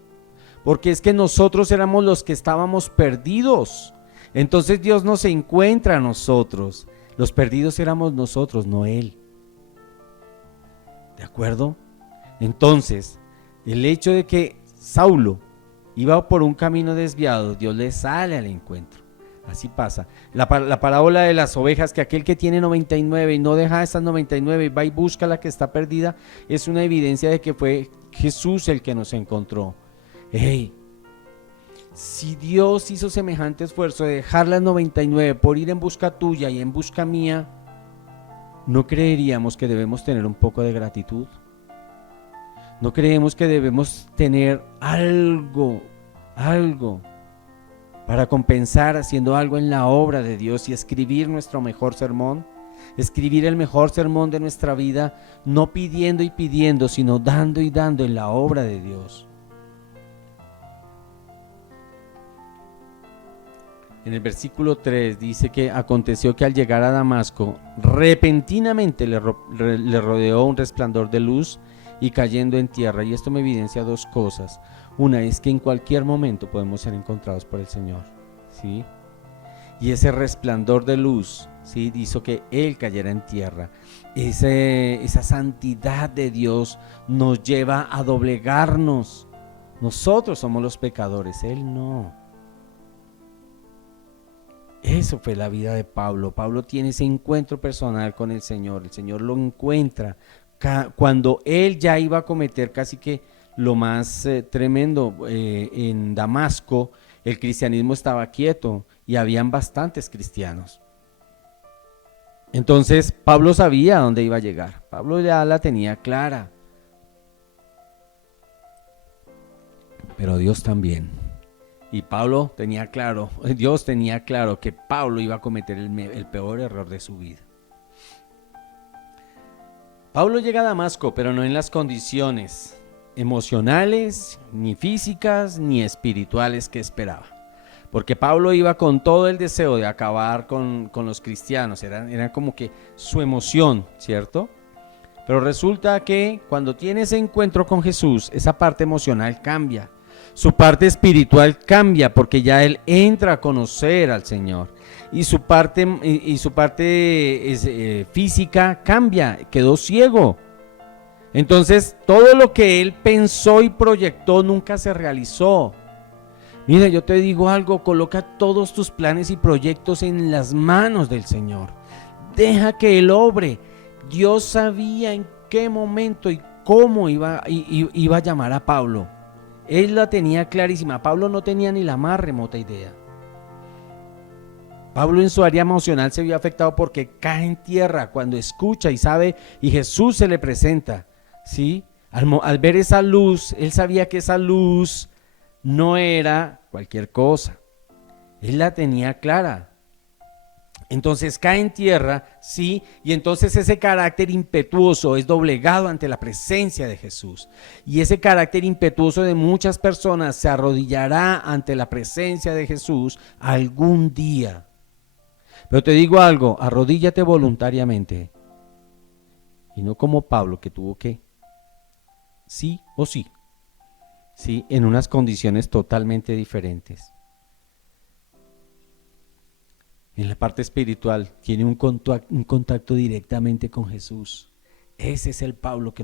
porque es que nosotros éramos los que estábamos perdidos. Entonces Dios nos encuentra a nosotros. Los perdidos éramos nosotros, no Él. ¿De acuerdo? Entonces, el hecho de que Saulo iba por un camino desviado, Dios le sale al encuentro. Así pasa. La parábola de las ovejas, que aquel que tiene 99 y no deja a esas 99 y va y busca la que está perdida, es una evidencia de que fue Jesús el que nos encontró. Hey, si Dios hizo semejante esfuerzo de dejar las 99 por ir en busca tuya y en busca mía, ¿no creeríamos que debemos tener un poco de gratitud? ¿No creemos que debemos tener algo para compensar haciendo algo en la obra de Dios y escribir nuestro mejor sermón? Escribir el mejor sermón de nuestra vida, no pidiendo y pidiendo, sino dando y dando en la obra de Dios. En el versículo 3 dice que aconteció que al llegar a Damasco, repentinamente le rodeó un resplandor de luz y cayendo en tierra. Y esto me evidencia dos cosas. Una es que en cualquier momento podemos ser encontrados por el Señor, ¿sí? Y ese resplandor de luz, ¿sí?, hizo que Él cayera en tierra. Esa santidad de Dios nos lleva a doblegarnos. Nosotros somos los pecadores, Él no. Eso fue la vida de Pablo. Pablo tiene ese encuentro personal con el Señor lo encuentra cuando él ya iba a cometer casi que lo más tremendo. En Damasco el cristianismo estaba quieto y habían bastantes cristianos. Entonces Pablo sabía a dónde iba a llegar. Pablo ya la tenía clara. Pero Dios también. Y Pablo tenía claro, Dios tenía claro que Pablo iba a cometer el peor error de su vida. Pablo llega a Damasco, pero no en las condiciones emocionales, ni físicas, ni espirituales que esperaba. Porque Pablo iba con todo el deseo de acabar con los cristianos, era como que su emoción, ¿cierto? Pero resulta que cuando tiene ese encuentro con Jesús, esa parte emocional cambia. Su parte espiritual cambia porque ya él entra a conocer al Señor y su parte física cambia, quedó ciego. Entonces todo lo que él pensó y proyectó nunca se realizó. Mira, yo te digo algo, coloca todos tus planes y proyectos en las manos del Señor. Deja que Él obre. Dios sabía en qué momento y cómo iba a llamar a Pablo. Él la tenía clarísima. Pablo no tenía ni la más remota idea. Pablo en su área emocional se vio afectado porque cae en tierra cuando escucha y sabe, y Jesús se le presenta, ¿sí? Al ver esa luz, él sabía que esa luz no era cualquier cosa. Él la tenía clara. Entonces cae en tierra, sí, y entonces ese carácter impetuoso es doblegado ante la presencia de Jesús. Y ese carácter impetuoso de muchas personas se arrodillará ante la presencia de Jesús algún día. Pero te digo algo, arrodíllate voluntariamente. Y no como Pablo, que tuvo que sí o sí, sí, en unas condiciones totalmente diferentes. En la parte espiritual tiene un contacto directamente con Jesús. Ese es el Pablo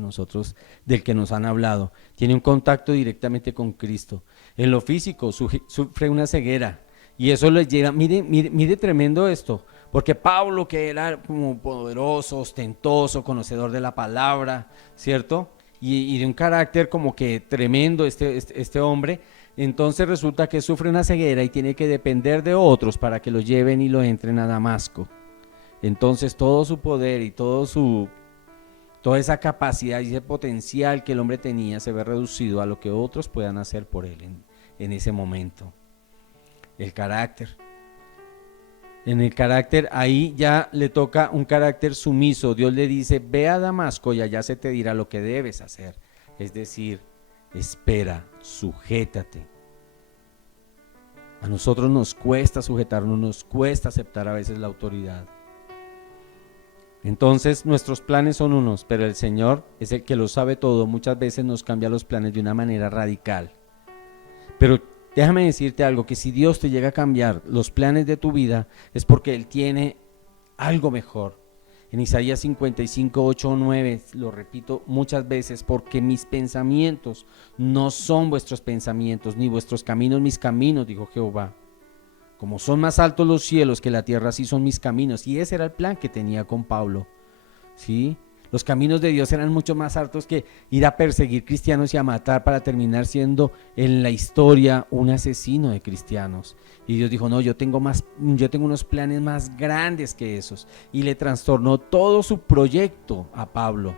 del que nos han hablado. Tiene un contacto directamente con Cristo. En lo físico sufre una ceguera y eso le llega. Mire tremendo esto, porque Pablo, que era como poderoso, ostentoso, conocedor de la palabra, ¿cierto? Y de un carácter como que tremendo este hombre. Entonces resulta que sufre una ceguera y tiene que depender de otros para que lo lleven y lo entren a Damasco. Entonces todo su poder y toda esa capacidad y ese potencial que el hombre tenía se ve reducido a lo que otros puedan hacer por él en ese momento. El carácter. En el carácter, ahí ya le toca un carácter sumiso. Dios le dice, ve a Damasco y allá se te dirá lo que debes hacer. Es decir, espera, sujétate. A nosotros nos cuesta sujetarnos, nos cuesta aceptar a veces la autoridad. Entonces nuestros planes son unos, pero el Señor es el que lo sabe todo. Muchas veces nos cambia los planes de una manera radical. Pero déjame decirte algo, que si Dios te llega a cambiar los planes de tu vida, es porque Él tiene algo mejor. En Isaías 55, 8 o 9, lo repito muchas veces, porque mis pensamientos no son vuestros pensamientos, ni vuestros caminos mis caminos, dijo Jehová. Como son más altos los cielos que la tierra, así son mis caminos. Y ese era el plan que tenía con Pablo, ¿sí? Los caminos de Dios eran mucho más altos que ir a perseguir cristianos y a matar para terminar siendo en la historia un asesino de cristianos. Y Dios dijo, no, yo tengo unos planes más grandes que esos. Y le trastornó todo su proyecto a Pablo.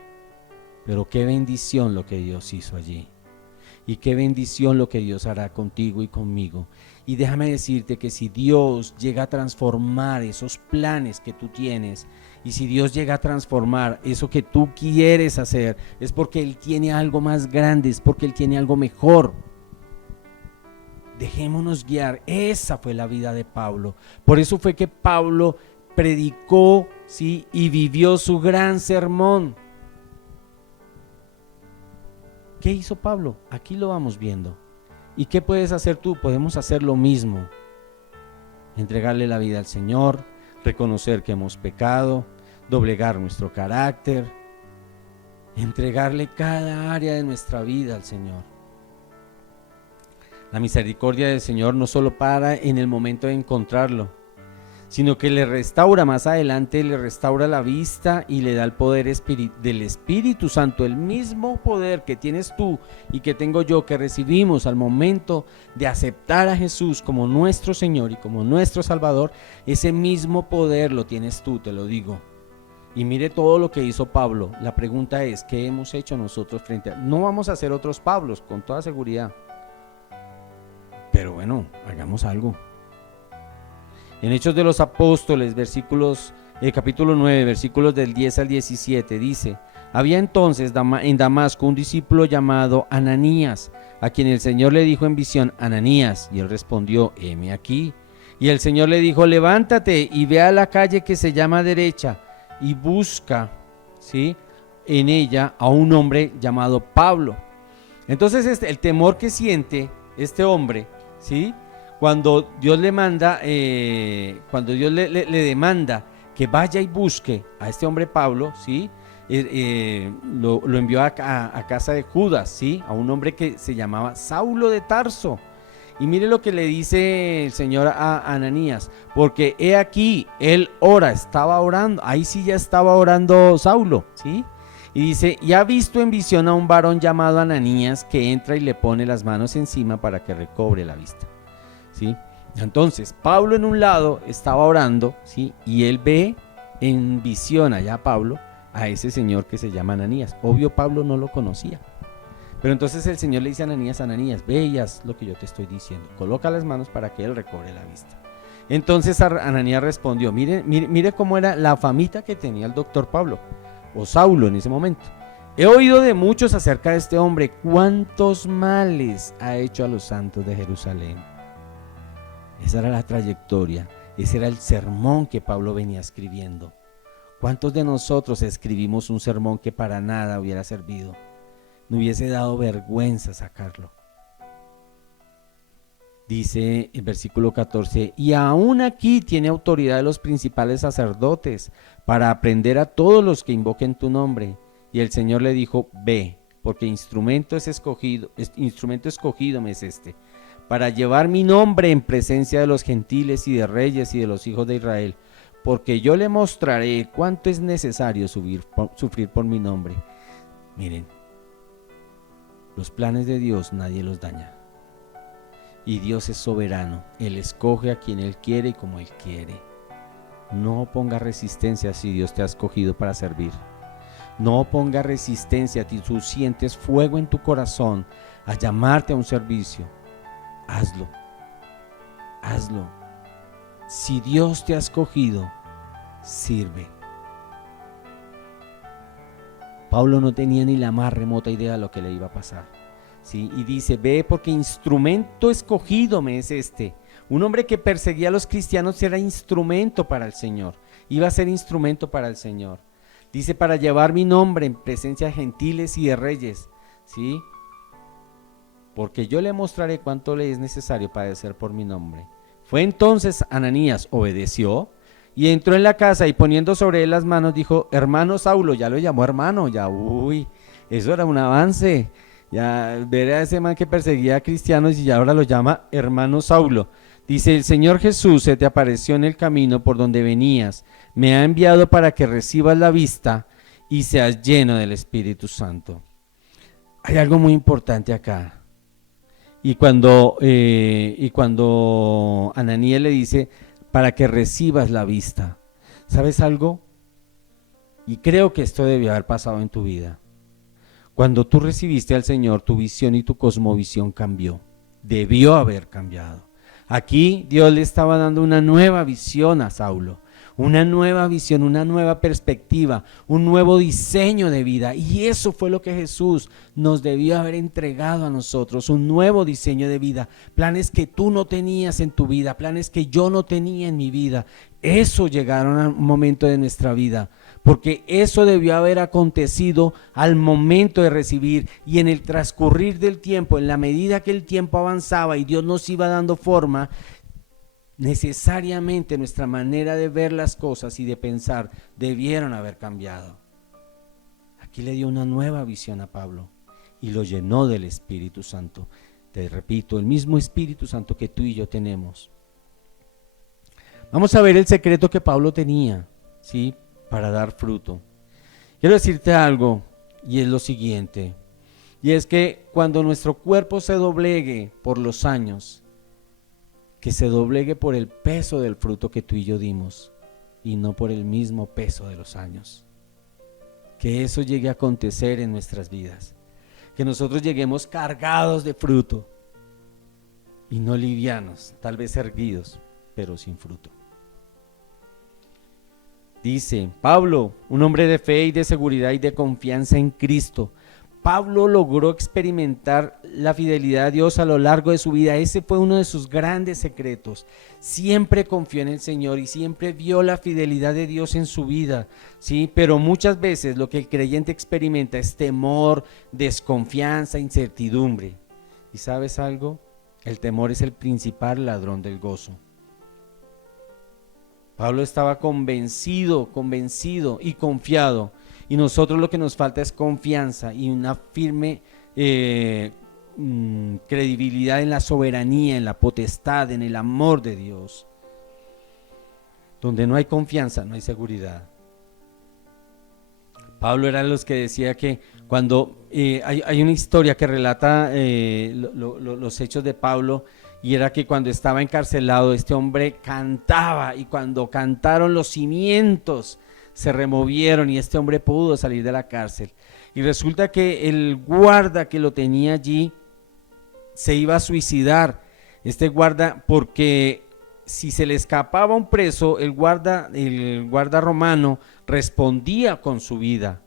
Pero qué bendición lo que Dios hizo allí. Y qué bendición lo que Dios hará contigo y conmigo. Y déjame decirte que si Dios llega a transformar esos planes que tú tienes, y si Dios llega a transformar eso que tú quieres hacer, es porque Él tiene algo más grande, es porque Él tiene algo mejor. Dejémonos guiar. Esa fue la vida de Pablo. Por eso fue que Pablo predicó, ¿sí?, y vivió su gran sermón. ¿Qué hizo Pablo? Aquí lo vamos viendo. ¿Y qué puedes hacer tú? Podemos hacer lo mismo. Entregarle la vida al Señor, reconocer que hemos pecado, doblegar nuestro carácter, entregarle cada área de nuestra vida al Señor. La misericordia del Señor no solo para en el momento de encontrarlo, sino que le restaura más adelante, le restaura la vista y le da el poder del Espíritu Santo, el mismo poder que tienes tú y que tengo yo, que recibimos al momento de aceptar a Jesús como nuestro Señor y como nuestro Salvador. Ese mismo poder lo tienes tú, te lo digo. Y mire todo lo que hizo Pablo. La pregunta es, ¿qué hemos hecho nosotros frente a...? No vamos a ser otros Pablos, con toda seguridad. Pero bueno, hagamos algo. En Hechos de los Apóstoles, capítulo 9, versículos del 10 al 17, dice: había entonces en Damasco un discípulo llamado Ananías, a quien el Señor le dijo en visión, Ananías, y él respondió, heme aquí. Y el Señor le dijo, levántate y ve a la calle que se llama Derecha, y busca, ¿sí?, en ella a un hombre llamado Pablo. Entonces el temor que siente este hombre, ¿sí?, cuando Dios le manda, cuando Dios le demanda que vaya y busque a este hombre Pablo, ¿sí?, lo envió a casa de Judas, ¿sí?, a un hombre que se llamaba Saulo de Tarso. Y mire lo que le dice el Señor a Ananías, porque he aquí, él estaba orando, ahí sí ya estaba orando Saulo, ¿sí? Y dice, y ha visto en visión a un varón llamado Ananías que entra y le pone las manos encima para que recobre la vista. ¿Sí? Entonces Pablo en un lado estaba orando, ¿sí?, y él ve en visión allá Pablo a ese señor que se llama Ananías. Obvio Pablo no lo conocía, pero entonces el Señor le dice a Ananías, Ananías, ve y haz lo que yo te estoy diciendo, coloca las manos para que él recobre la vista. Entonces Ananías respondió, mire cómo era la famita que tenía el doctor Pablo, o Saulo en ese momento. He oído de muchos acerca de este hombre, cuántos males ha hecho a los santos de Jerusalén. Esa era la trayectoria, ese era el sermón que Pablo venía escribiendo. ¿Cuántos de nosotros escribimos un sermón que para nada hubiera servido? No hubiese dado vergüenza sacarlo. Dice el versículo 14, y aún aquí tiene autoridad de los principales sacerdotes para aprender a todos los que invoquen tu nombre. Y el Señor le dijo, ve, porque instrumento escogido me es este, para llevar mi nombre en presencia de los gentiles y de reyes y de los hijos de Israel, porque yo le mostraré cuánto es necesario sufrir por mi nombre. Miren, los planes de Dios nadie los daña, y Dios es soberano, Él escoge a quien Él quiere y como Él quiere. No ponga resistencia si Dios te ha escogido para servir. No ponga resistencia si tú sientes fuego en tu corazón a llamarte a un servicio. Hazlo, Si Dios te ha escogido, sirve. Pablo no tenía ni la más remota idea de lo que le iba a pasar, ¿sí? Y dice, ve, porque instrumento escogido me es este. Un hombre que perseguía a los cristianos era instrumento para el Señor, iba a ser instrumento para el Señor. Dice, para llevar mi nombre en presencia de gentiles y de reyes, ¿sí? Porque yo le mostraré cuánto le es necesario padecer por mi nombre. Fue entonces Ananías, obedeció, y entró en la casa y poniendo sobre él las manos dijo, hermano Saulo, ya lo llamó hermano, ya, eso era un avance, ya ver a ese man que perseguía a cristianos y ya ahora lo llama hermano Saulo. Dice, el Señor Jesús se te apareció en el camino por donde venías, me ha enviado para que recibas la vista y seas lleno del Espíritu Santo. Hay algo muy importante acá. Y cuando Ananías le dice, para que recibas la vista, ¿sabes algo? Y creo que esto debió haber pasado en tu vida. Cuando tú recibiste al Señor, tu visión y tu cosmovisión cambió. Debió haber cambiado. Aquí Dios le estaba dando una nueva visión a Saulo. Una nueva visión, una nueva perspectiva, un nuevo diseño de vida. Y eso fue lo que Jesús nos debió haber entregado a nosotros, un nuevo diseño de vida. Planes que tú no tenías en tu vida, planes que yo no tenía en mi vida. Eso llegaron a un momento de nuestra vida, porque eso debió haber acontecido al momento de recibir y en el transcurrir del tiempo, en la medida que el tiempo avanzaba y Dios nos iba dando forma, necesariamente nuestra manera de ver las cosas y de pensar debieron haber cambiado. Aquí le dio una nueva visión a Pablo y lo llenó del Espíritu Santo. Te repito, el mismo Espíritu Santo que tú y yo tenemos. Vamos a ver el secreto que Pablo tenía, ¿sí?, para dar fruto. Quiero decirte algo, y es lo siguiente, y es que cuando nuestro cuerpo se doblegue por los años, que se doblegue por el peso del fruto que tú y yo dimos y no por el mismo peso de los años. Que eso llegue a acontecer en nuestras vidas, que nosotros lleguemos cargados de fruto y no livianos, tal vez erguidos, pero sin fruto. Dice Pablo, un hombre de fe y de seguridad y de confianza en Cristo. Pablo logró experimentar la fidelidad a Dios a lo largo de su vida. Ese fue uno de sus grandes secretos. Siempre confió en el Señor y siempre vio la fidelidad de Dios en su vida, ¿sí? Pero muchas veces lo que el creyente experimenta es temor, desconfianza, incertidumbre. ¿Y sabes algo? El temor es el principal ladrón del gozo. Pablo estaba convencido y confiado. Y nosotros lo que nos falta es confianza y una firme credibilidad en la soberanía, en la potestad, en el amor de Dios. Donde no hay confianza, no hay seguridad. Pablo era de los que decía que cuando hay una historia que relata los hechos de Pablo, y era que cuando estaba encarcelado este hombre cantaba, y cuando cantaron los cimientos se removieron y este hombre pudo salir de la cárcel. Y resulta que el guarda que lo tenía allí se iba a suicidar, este guarda, porque si se le escapaba un preso, el guarda romano respondía con su vida.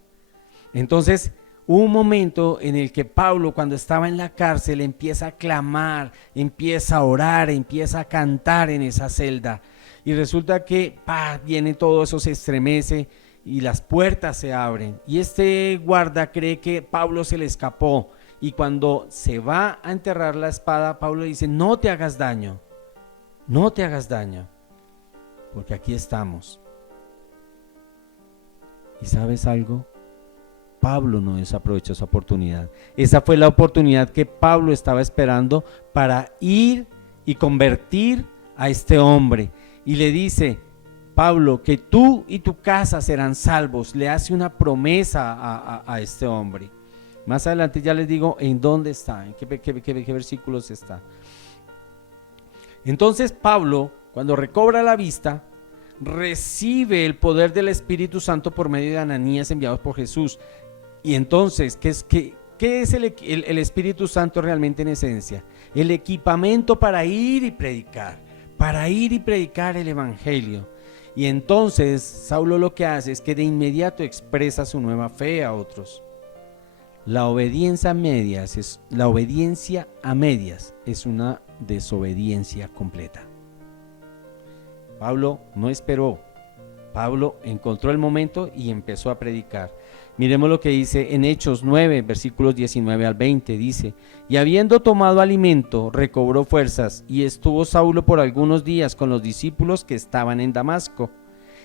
Entonces hubo un momento en el que Pablo, cuando estaba en la cárcel, empieza a clamar, empieza a orar, empieza a cantar en esa celda. Y resulta que viene todo eso, se estremece y las puertas se abren. Y este guarda cree que Pablo se le escapó. Y cuando se va a enterrar la espada, Pablo dice, no te hagas daño, no te hagas daño, porque aquí estamos. ¿Y sabes algo? Pablo no desaprovechó esa oportunidad. Esa fue la oportunidad que Pablo estaba esperando para ir y convertir a este hombre. Y le dice, Pablo, que tú y tu casa serán salvos. Le hace una promesa a este hombre. Más adelante ya les digo en dónde está, en qué versículos está. Entonces Pablo, cuando recobra la vista, recibe el poder del Espíritu Santo por medio de Ananías enviados por Jesús. Y entonces, ¿qué es el Espíritu Santo realmente en esencia? El equipamiento para ir y predicar, para ir y predicar el evangelio. Y entonces Saulo lo que hace es que de inmediato expresa su nueva fe a otros. La obediencia a medias es una desobediencia completa. Pablo no esperó. Pablo encontró el momento y empezó a predicar. Miremos lo que dice en Hechos 9, versículos 19 al 20, dice: y habiendo tomado alimento, recobró fuerzas, y estuvo Saulo por algunos días con los discípulos que estaban en Damasco.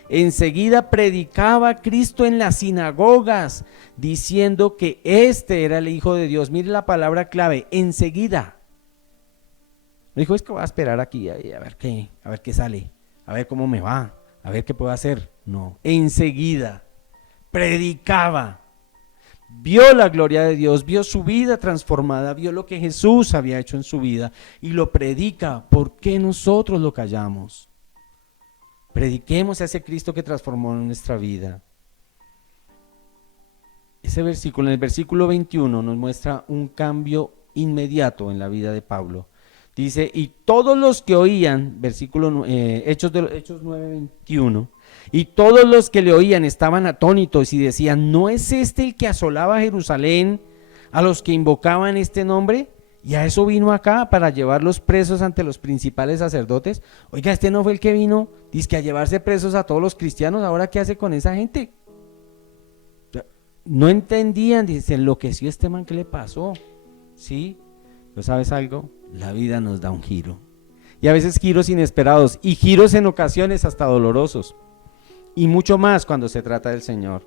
Enseguida predicaba a Cristo en las sinagogas, diciendo que este era el Hijo de Dios. Mire la palabra clave, enseguida. Me dijo, es que voy a esperar aquí a ver qué sale, a ver cómo me va, a ver qué puedo hacer. No, enseguida predicaba, vio la gloria de Dios, vio su vida transformada, vio lo que Jesús había hecho en su vida y lo predica. ¿Por qué nosotros lo callamos? Prediquemos a ese Cristo que transformó nuestra vida. Ese versículo, en el versículo 21, nos muestra un cambio inmediato en la vida de Pablo. Dice, y todos los que oían, Hechos 9, 21, y todos los que le oían estaban atónitos y decían, ¿no es este el que asolaba a Jerusalén a los que invocaban este nombre? Y a eso vino acá, para llevarlos presos ante los principales sacerdotes. Oiga, este no fue el que vino, dizque a llevarse presos a todos los cristianos. ¿Ahora qué hace con esa gente? No entendían, dice, se enloqueció este man, ¿qué le pasó? ¿Sí? ¿Pero sabes algo? La vida nos da un giro. Y a veces giros inesperados, y giros en ocasiones hasta dolorosos. Y mucho más cuando se trata del Señor.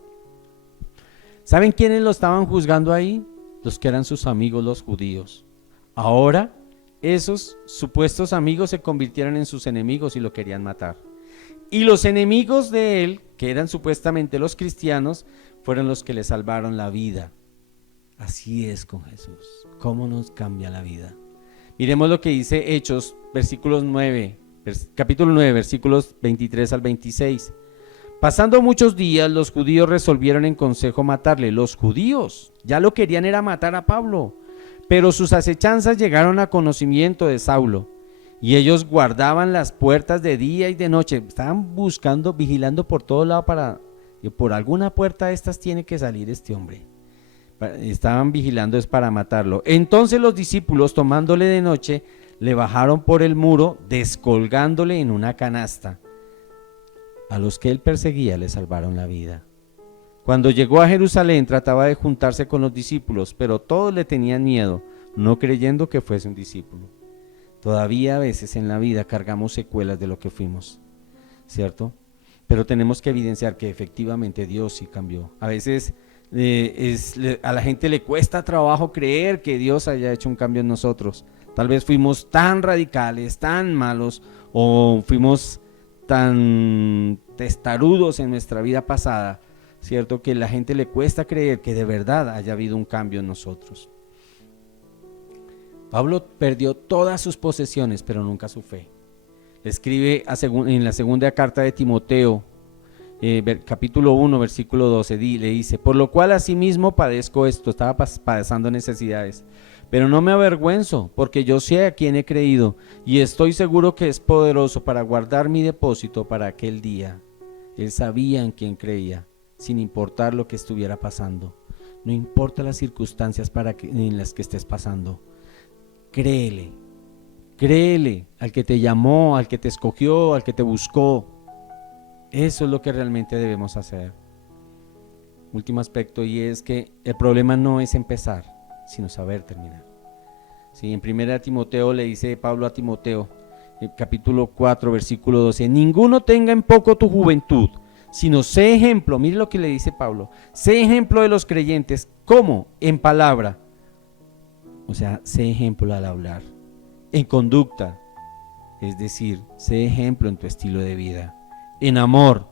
¿Saben quiénes lo estaban juzgando ahí? Los que eran sus amigos, los judíos. Ahora esos supuestos amigos se convirtieron en sus enemigos y lo querían matar. Y los enemigos de él, que eran supuestamente los cristianos, fueron los que le salvaron la vida. Así es con Jesús. ¿Cómo nos cambia la vida? Miremos lo que dice Hechos, capítulo 9, versículos 23 al 26. Pasando muchos días, los judíos resolvieron en consejo matarle. Los judíos ya lo querían era matar a Pablo, pero sus acechanzas llegaron a conocimiento de Saulo, y ellos guardaban las puertas de día y de noche. Estaban buscando, vigilando por todo lado por alguna puerta de estas tiene que salir este hombre. Estaban vigilando es para matarlo. Entonces los discípulos, tomándole de noche, le bajaron por el muro, descolgándole en una canasta. A los que él perseguía le salvaron la vida. Cuando llegó a Jerusalén trataba de juntarse con los discípulos, pero todos le tenían miedo, no creyendo que fuese un discípulo. Todavía a veces en la vida cargamos secuelas de lo que fuimos, ¿cierto? Pero tenemos que evidenciar que efectivamente Dios sí cambió. A veces a la gente le cuesta trabajo creer que Dios haya hecho un cambio en nosotros. Tal vez fuimos tan radicales, tan malos, o fuimos tan testarudos en nuestra vida pasada, ¿cierto? Que a la gente le cuesta creer que de verdad haya habido un cambio en nosotros. Pablo perdió todas sus posesiones, pero nunca su fe. Le escribe en la segunda carta de Timoteo, capítulo 1, versículo 12, le dice, por lo cual asimismo padezco esto. Estaba padeciendo necesidades, pero no me avergüenzo, porque yo sé a quién he creído, y estoy seguro que es poderoso para guardar mi depósito para aquel día. Él sabía en quién creía, sin importar lo que estuviera pasando. No importa las circunstancias en las que estés pasando. Créele al que te llamó, al que te escogió, al que te buscó. Eso es lo que realmente debemos hacer. Último aspecto, y es que el problema no es empezar, sino saber terminar. Sí, en 1 Timoteo le dice Pablo a Timoteo, capítulo 4, versículo 12, ninguno tenga en poco tu juventud, sino sé ejemplo. Mire lo que le dice Pablo, sé ejemplo de los creyentes. ¿Cómo? En palabra. O sea, sé ejemplo al hablar. En conducta, es decir, sé ejemplo en tu estilo de vida. En amor,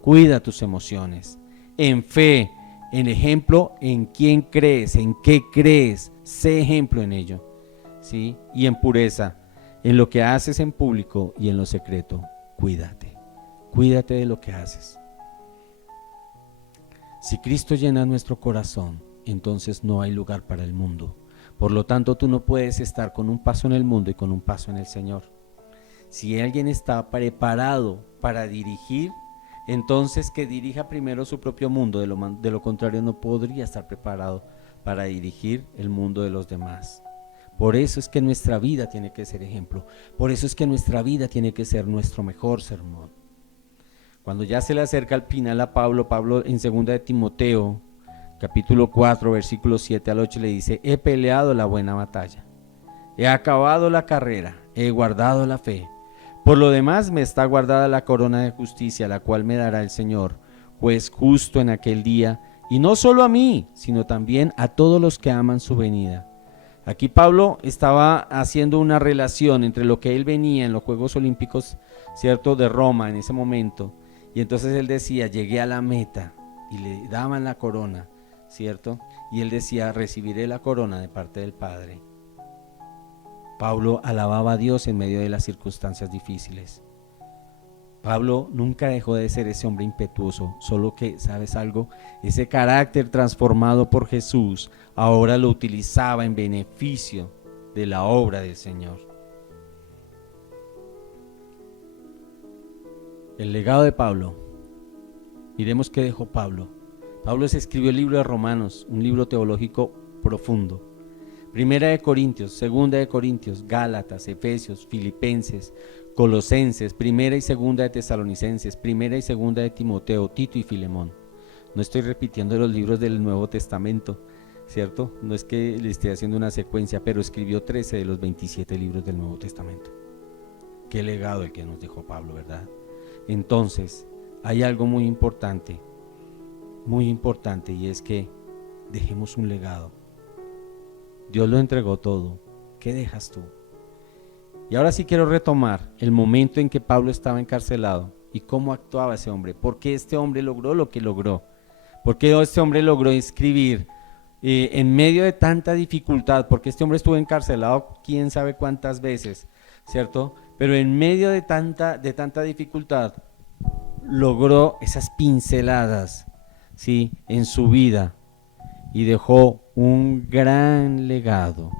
cuida tus emociones. En fe, en ejemplo, en quién crees, en qué crees, sé ejemplo en ello, ¿sí? Y en pureza, en lo que haces en público y en lo secreto, cuídate de lo que haces. Si Cristo llena nuestro corazón, entonces no hay lugar para el mundo. Por lo tanto, tú no puedes estar con un paso en el mundo y con un paso en el Señor. Si alguien está preparado para dirigir, entonces que dirija primero su propio mundo, de lo contrario no podría estar preparado para dirigir el mundo de los demás. Por eso es que nuestra vida tiene que ser ejemplo, por eso es que nuestra vida tiene que ser nuestro mejor sermón. Cuando ya se le acerca al final a Pablo en 2 de Timoteo, capítulo 4, versículos 7 al 8, le dice: he peleado la buena batalla, he acabado la carrera, he guardado la fe. Por lo demás me está guardada la corona de justicia, la cual me dará el Señor, juez justo en aquel día, y no solo a mí, sino también a todos los que aman su venida. Aquí Pablo estaba haciendo una relación entre lo que él venía en los Juegos Olímpicos, ¿cierto?, de Roma en ese momento, y entonces él decía: llegué a la meta, y le daban la corona, ¿cierto? Y él decía: recibiré la corona de parte del Padre. Pablo alababa a Dios en medio de las circunstancias difíciles. Pablo nunca dejó de ser ese hombre impetuoso, solo que, ¿sabes algo? Ese carácter transformado por Jesús ahora lo utilizaba en beneficio de la obra del Señor. El legado de Pablo. Miremos qué dejó Pablo. Pablo se escribió el libro de Romanos, un libro teológico profundo. Primera de Corintios, Segunda de Corintios, Gálatas, Efesios, Filipenses, Colosenses, Primera y Segunda de Tesalonicenses, Primera y Segunda de Timoteo, Tito y Filemón. No estoy repitiendo los libros del Nuevo Testamento, ¿cierto? No es que le esté haciendo una secuencia, pero escribió 13 de los 27 libros del Nuevo Testamento. Qué legado el que nos dejó Pablo, ¿verdad? Entonces, hay algo muy importante, y es que dejemos un legado. Dios lo entregó todo. ¿Qué dejas tú? Y ahora sí quiero retomar el momento en que Pablo estaba encarcelado y cómo actuaba ese hombre. ¿Por qué este hombre logró lo que logró? ¿Por qué este hombre logró escribir en medio de tanta dificultad? Porque este hombre estuvo encarcelado quién sabe cuántas veces, ¿cierto? Pero en medio de tanta dificultad logró esas pinceladas, ¿sí?, en su vida, y dejó un gran legado,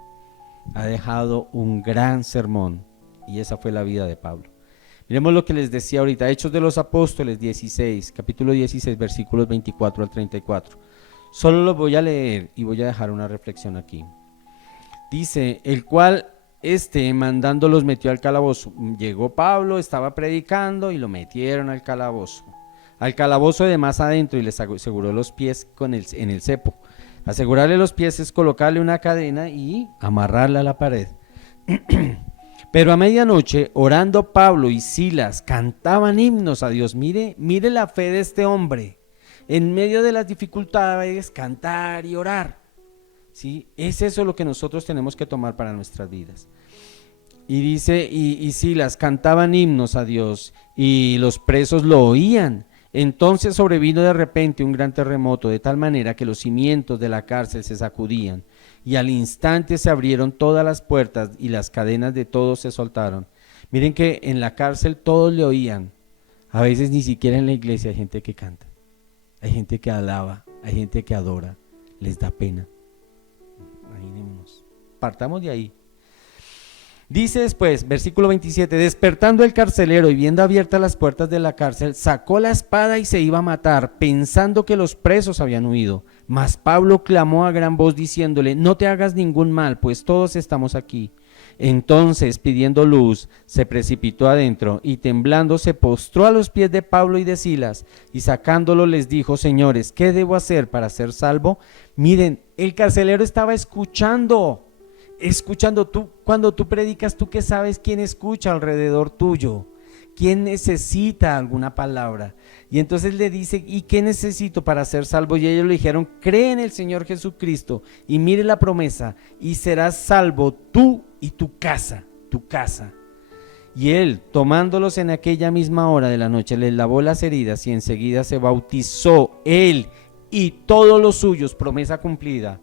ha dejado un gran sermón, y esa fue la vida de Pablo. Miremos lo que les decía ahorita, Hechos de los Apóstoles 16, capítulo 16, versículos 24 al 34. Solo lo voy a leer y voy a dejar una reflexión aquí. Dice: el cual mandando los metió al calabozo. Llegó Pablo, estaba predicando y lo metieron al calabozo de más adentro, y les aseguró los pies en el cepo. Asegurarle los pies es colocarle una cadena y amarrarla a la pared. Pero a medianoche, orando Pablo y Silas, cantaban himnos a Dios. Mire la fe de este hombre. En medio de las dificultades, cantar y orar. ¿Sí? Es eso lo que nosotros tenemos que tomar para nuestras vidas. Y dice, y Silas cantaban himnos a Dios, y los presos lo oían. Entonces sobrevino de repente un gran terremoto, de tal manera que los cimientos de la cárcel se sacudían, y al instante se abrieron todas las puertas y las cadenas de todos se soltaron. Miren que en la cárcel todos le oían. A veces ni siquiera en la iglesia hay gente que canta, hay gente que alaba, hay gente que adora, les da pena. Imaginémonos, partamos de ahí. Dice después, versículo 27, despertando el carcelero y viendo abiertas las puertas de la cárcel, sacó la espada y se iba a matar, pensando que los presos habían huido. Mas Pablo clamó a gran voz diciéndole: no te hagas ningún mal, pues todos estamos aquí. Entonces, pidiendo luz, se precipitó adentro y temblando se postró a los pies de Pablo y de Silas, y sacándolo les dijo: señores, ¿qué debo hacer para ser salvo? Miren, el carcelero estaba escuchando. Tú, cuando tú predicas, tú que sabes quién escucha alrededor tuyo, quién necesita alguna palabra. Y entonces le dice: ¿y qué necesito para ser salvo? Y ellos le dijeron: cree en el Señor Jesucristo y mire la promesa, y serás salvo tú y tu casa. Y él, tomándolos en aquella misma hora de la noche, les lavó las heridas y enseguida se bautizó él y todos los suyos, promesa cumplida.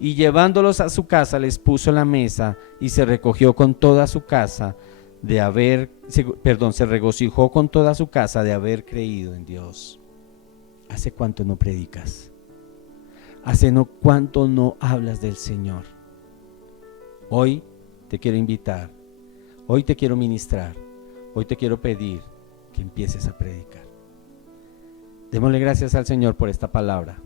Y llevándolos a su casa les puso la mesa, y se recogió con toda su casa se regocijó con toda su casa de haber creído en Dios. ¿Hace cuánto no predicas? ¿Hace cuánto no hablas del Señor? Hoy te quiero invitar, hoy te quiero ministrar, hoy te quiero pedir que empieces a predicar. Démosle gracias al Señor por esta palabra.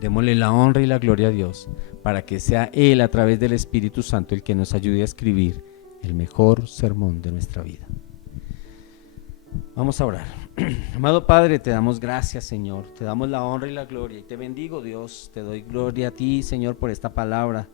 Démosle la honra y la gloria a Dios para que sea Él a través del Espíritu Santo el que nos ayude a escribir el mejor sermón de nuestra vida. Vamos a orar. Amado Padre, te damos gracias, Señor, te damos la honra y la gloria y te bendigo, Dios, te doy gloria a ti, Señor, por esta palabra.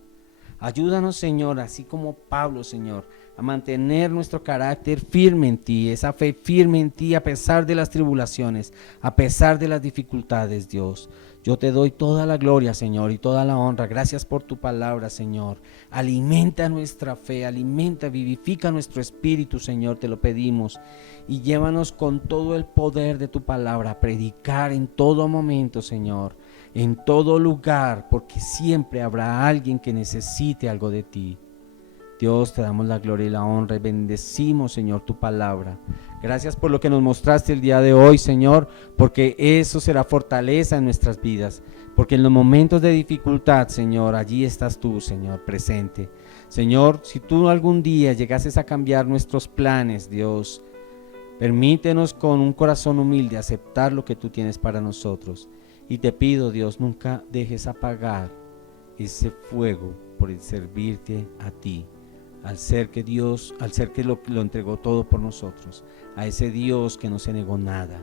Ayúdanos, Señor, así como Pablo, Señor, a mantener nuestro carácter firme en ti, esa fe firme en ti a pesar de las tribulaciones, a pesar de las dificultades, Dios. Yo te doy toda la gloria, Señor, y toda la honra. Gracias por tu palabra, Señor. Alimenta nuestra fe, vivifica nuestro espíritu, Señor, te lo pedimos. Y llévanos con todo el poder de tu palabra a predicar en todo momento, Señor, en todo lugar, porque siempre habrá alguien que necesite algo de ti. Dios, te damos la gloria y la honra y bendecimos, Señor, tu palabra. Gracias por lo que nos mostraste el día de hoy, Señor, porque eso será fortaleza en nuestras vidas, porque en los momentos de dificultad, Señor, allí estás tú, Señor, presente. Señor, si tú algún día llegases a cambiar nuestros planes, Dios, permítenos con un corazón humilde aceptar lo que tú tienes para nosotros. Y te pido, Dios, nunca dejes apagar ese fuego por el servirte a ti. Al ser que lo entregó todo por nosotros, a ese Dios que no se negó nada.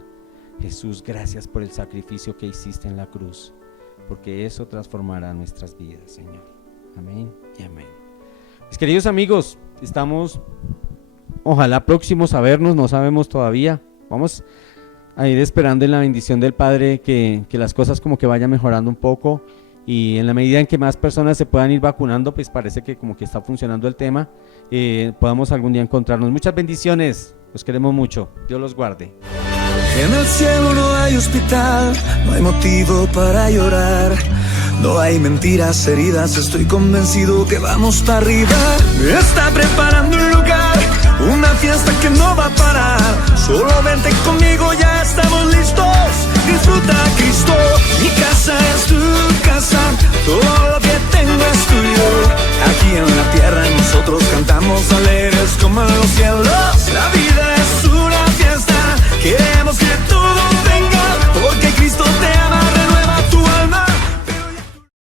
Jesús, gracias por el sacrificio que hiciste en la cruz, porque eso transformará nuestras vidas, Señor. Amén y amén. Mis queridos amigos, estamos ojalá próximos a vernos, no sabemos todavía. Vamos a ir esperando en la bendición del Padre que las cosas como que vayan mejorando un poco. Y en la medida en que más personas se puedan ir vacunando, pues parece que como que está funcionando el tema, podamos algún día encontrarnos. Muchas bendiciones, los queremos mucho, Dios los guarde. En el cielo no hay hospital, no hay motivo para llorar, no hay mentiras heridas, estoy convencido que vamos para arriba. Está preparando un lugar, una fiesta que no va a parar, solo vente conmigo.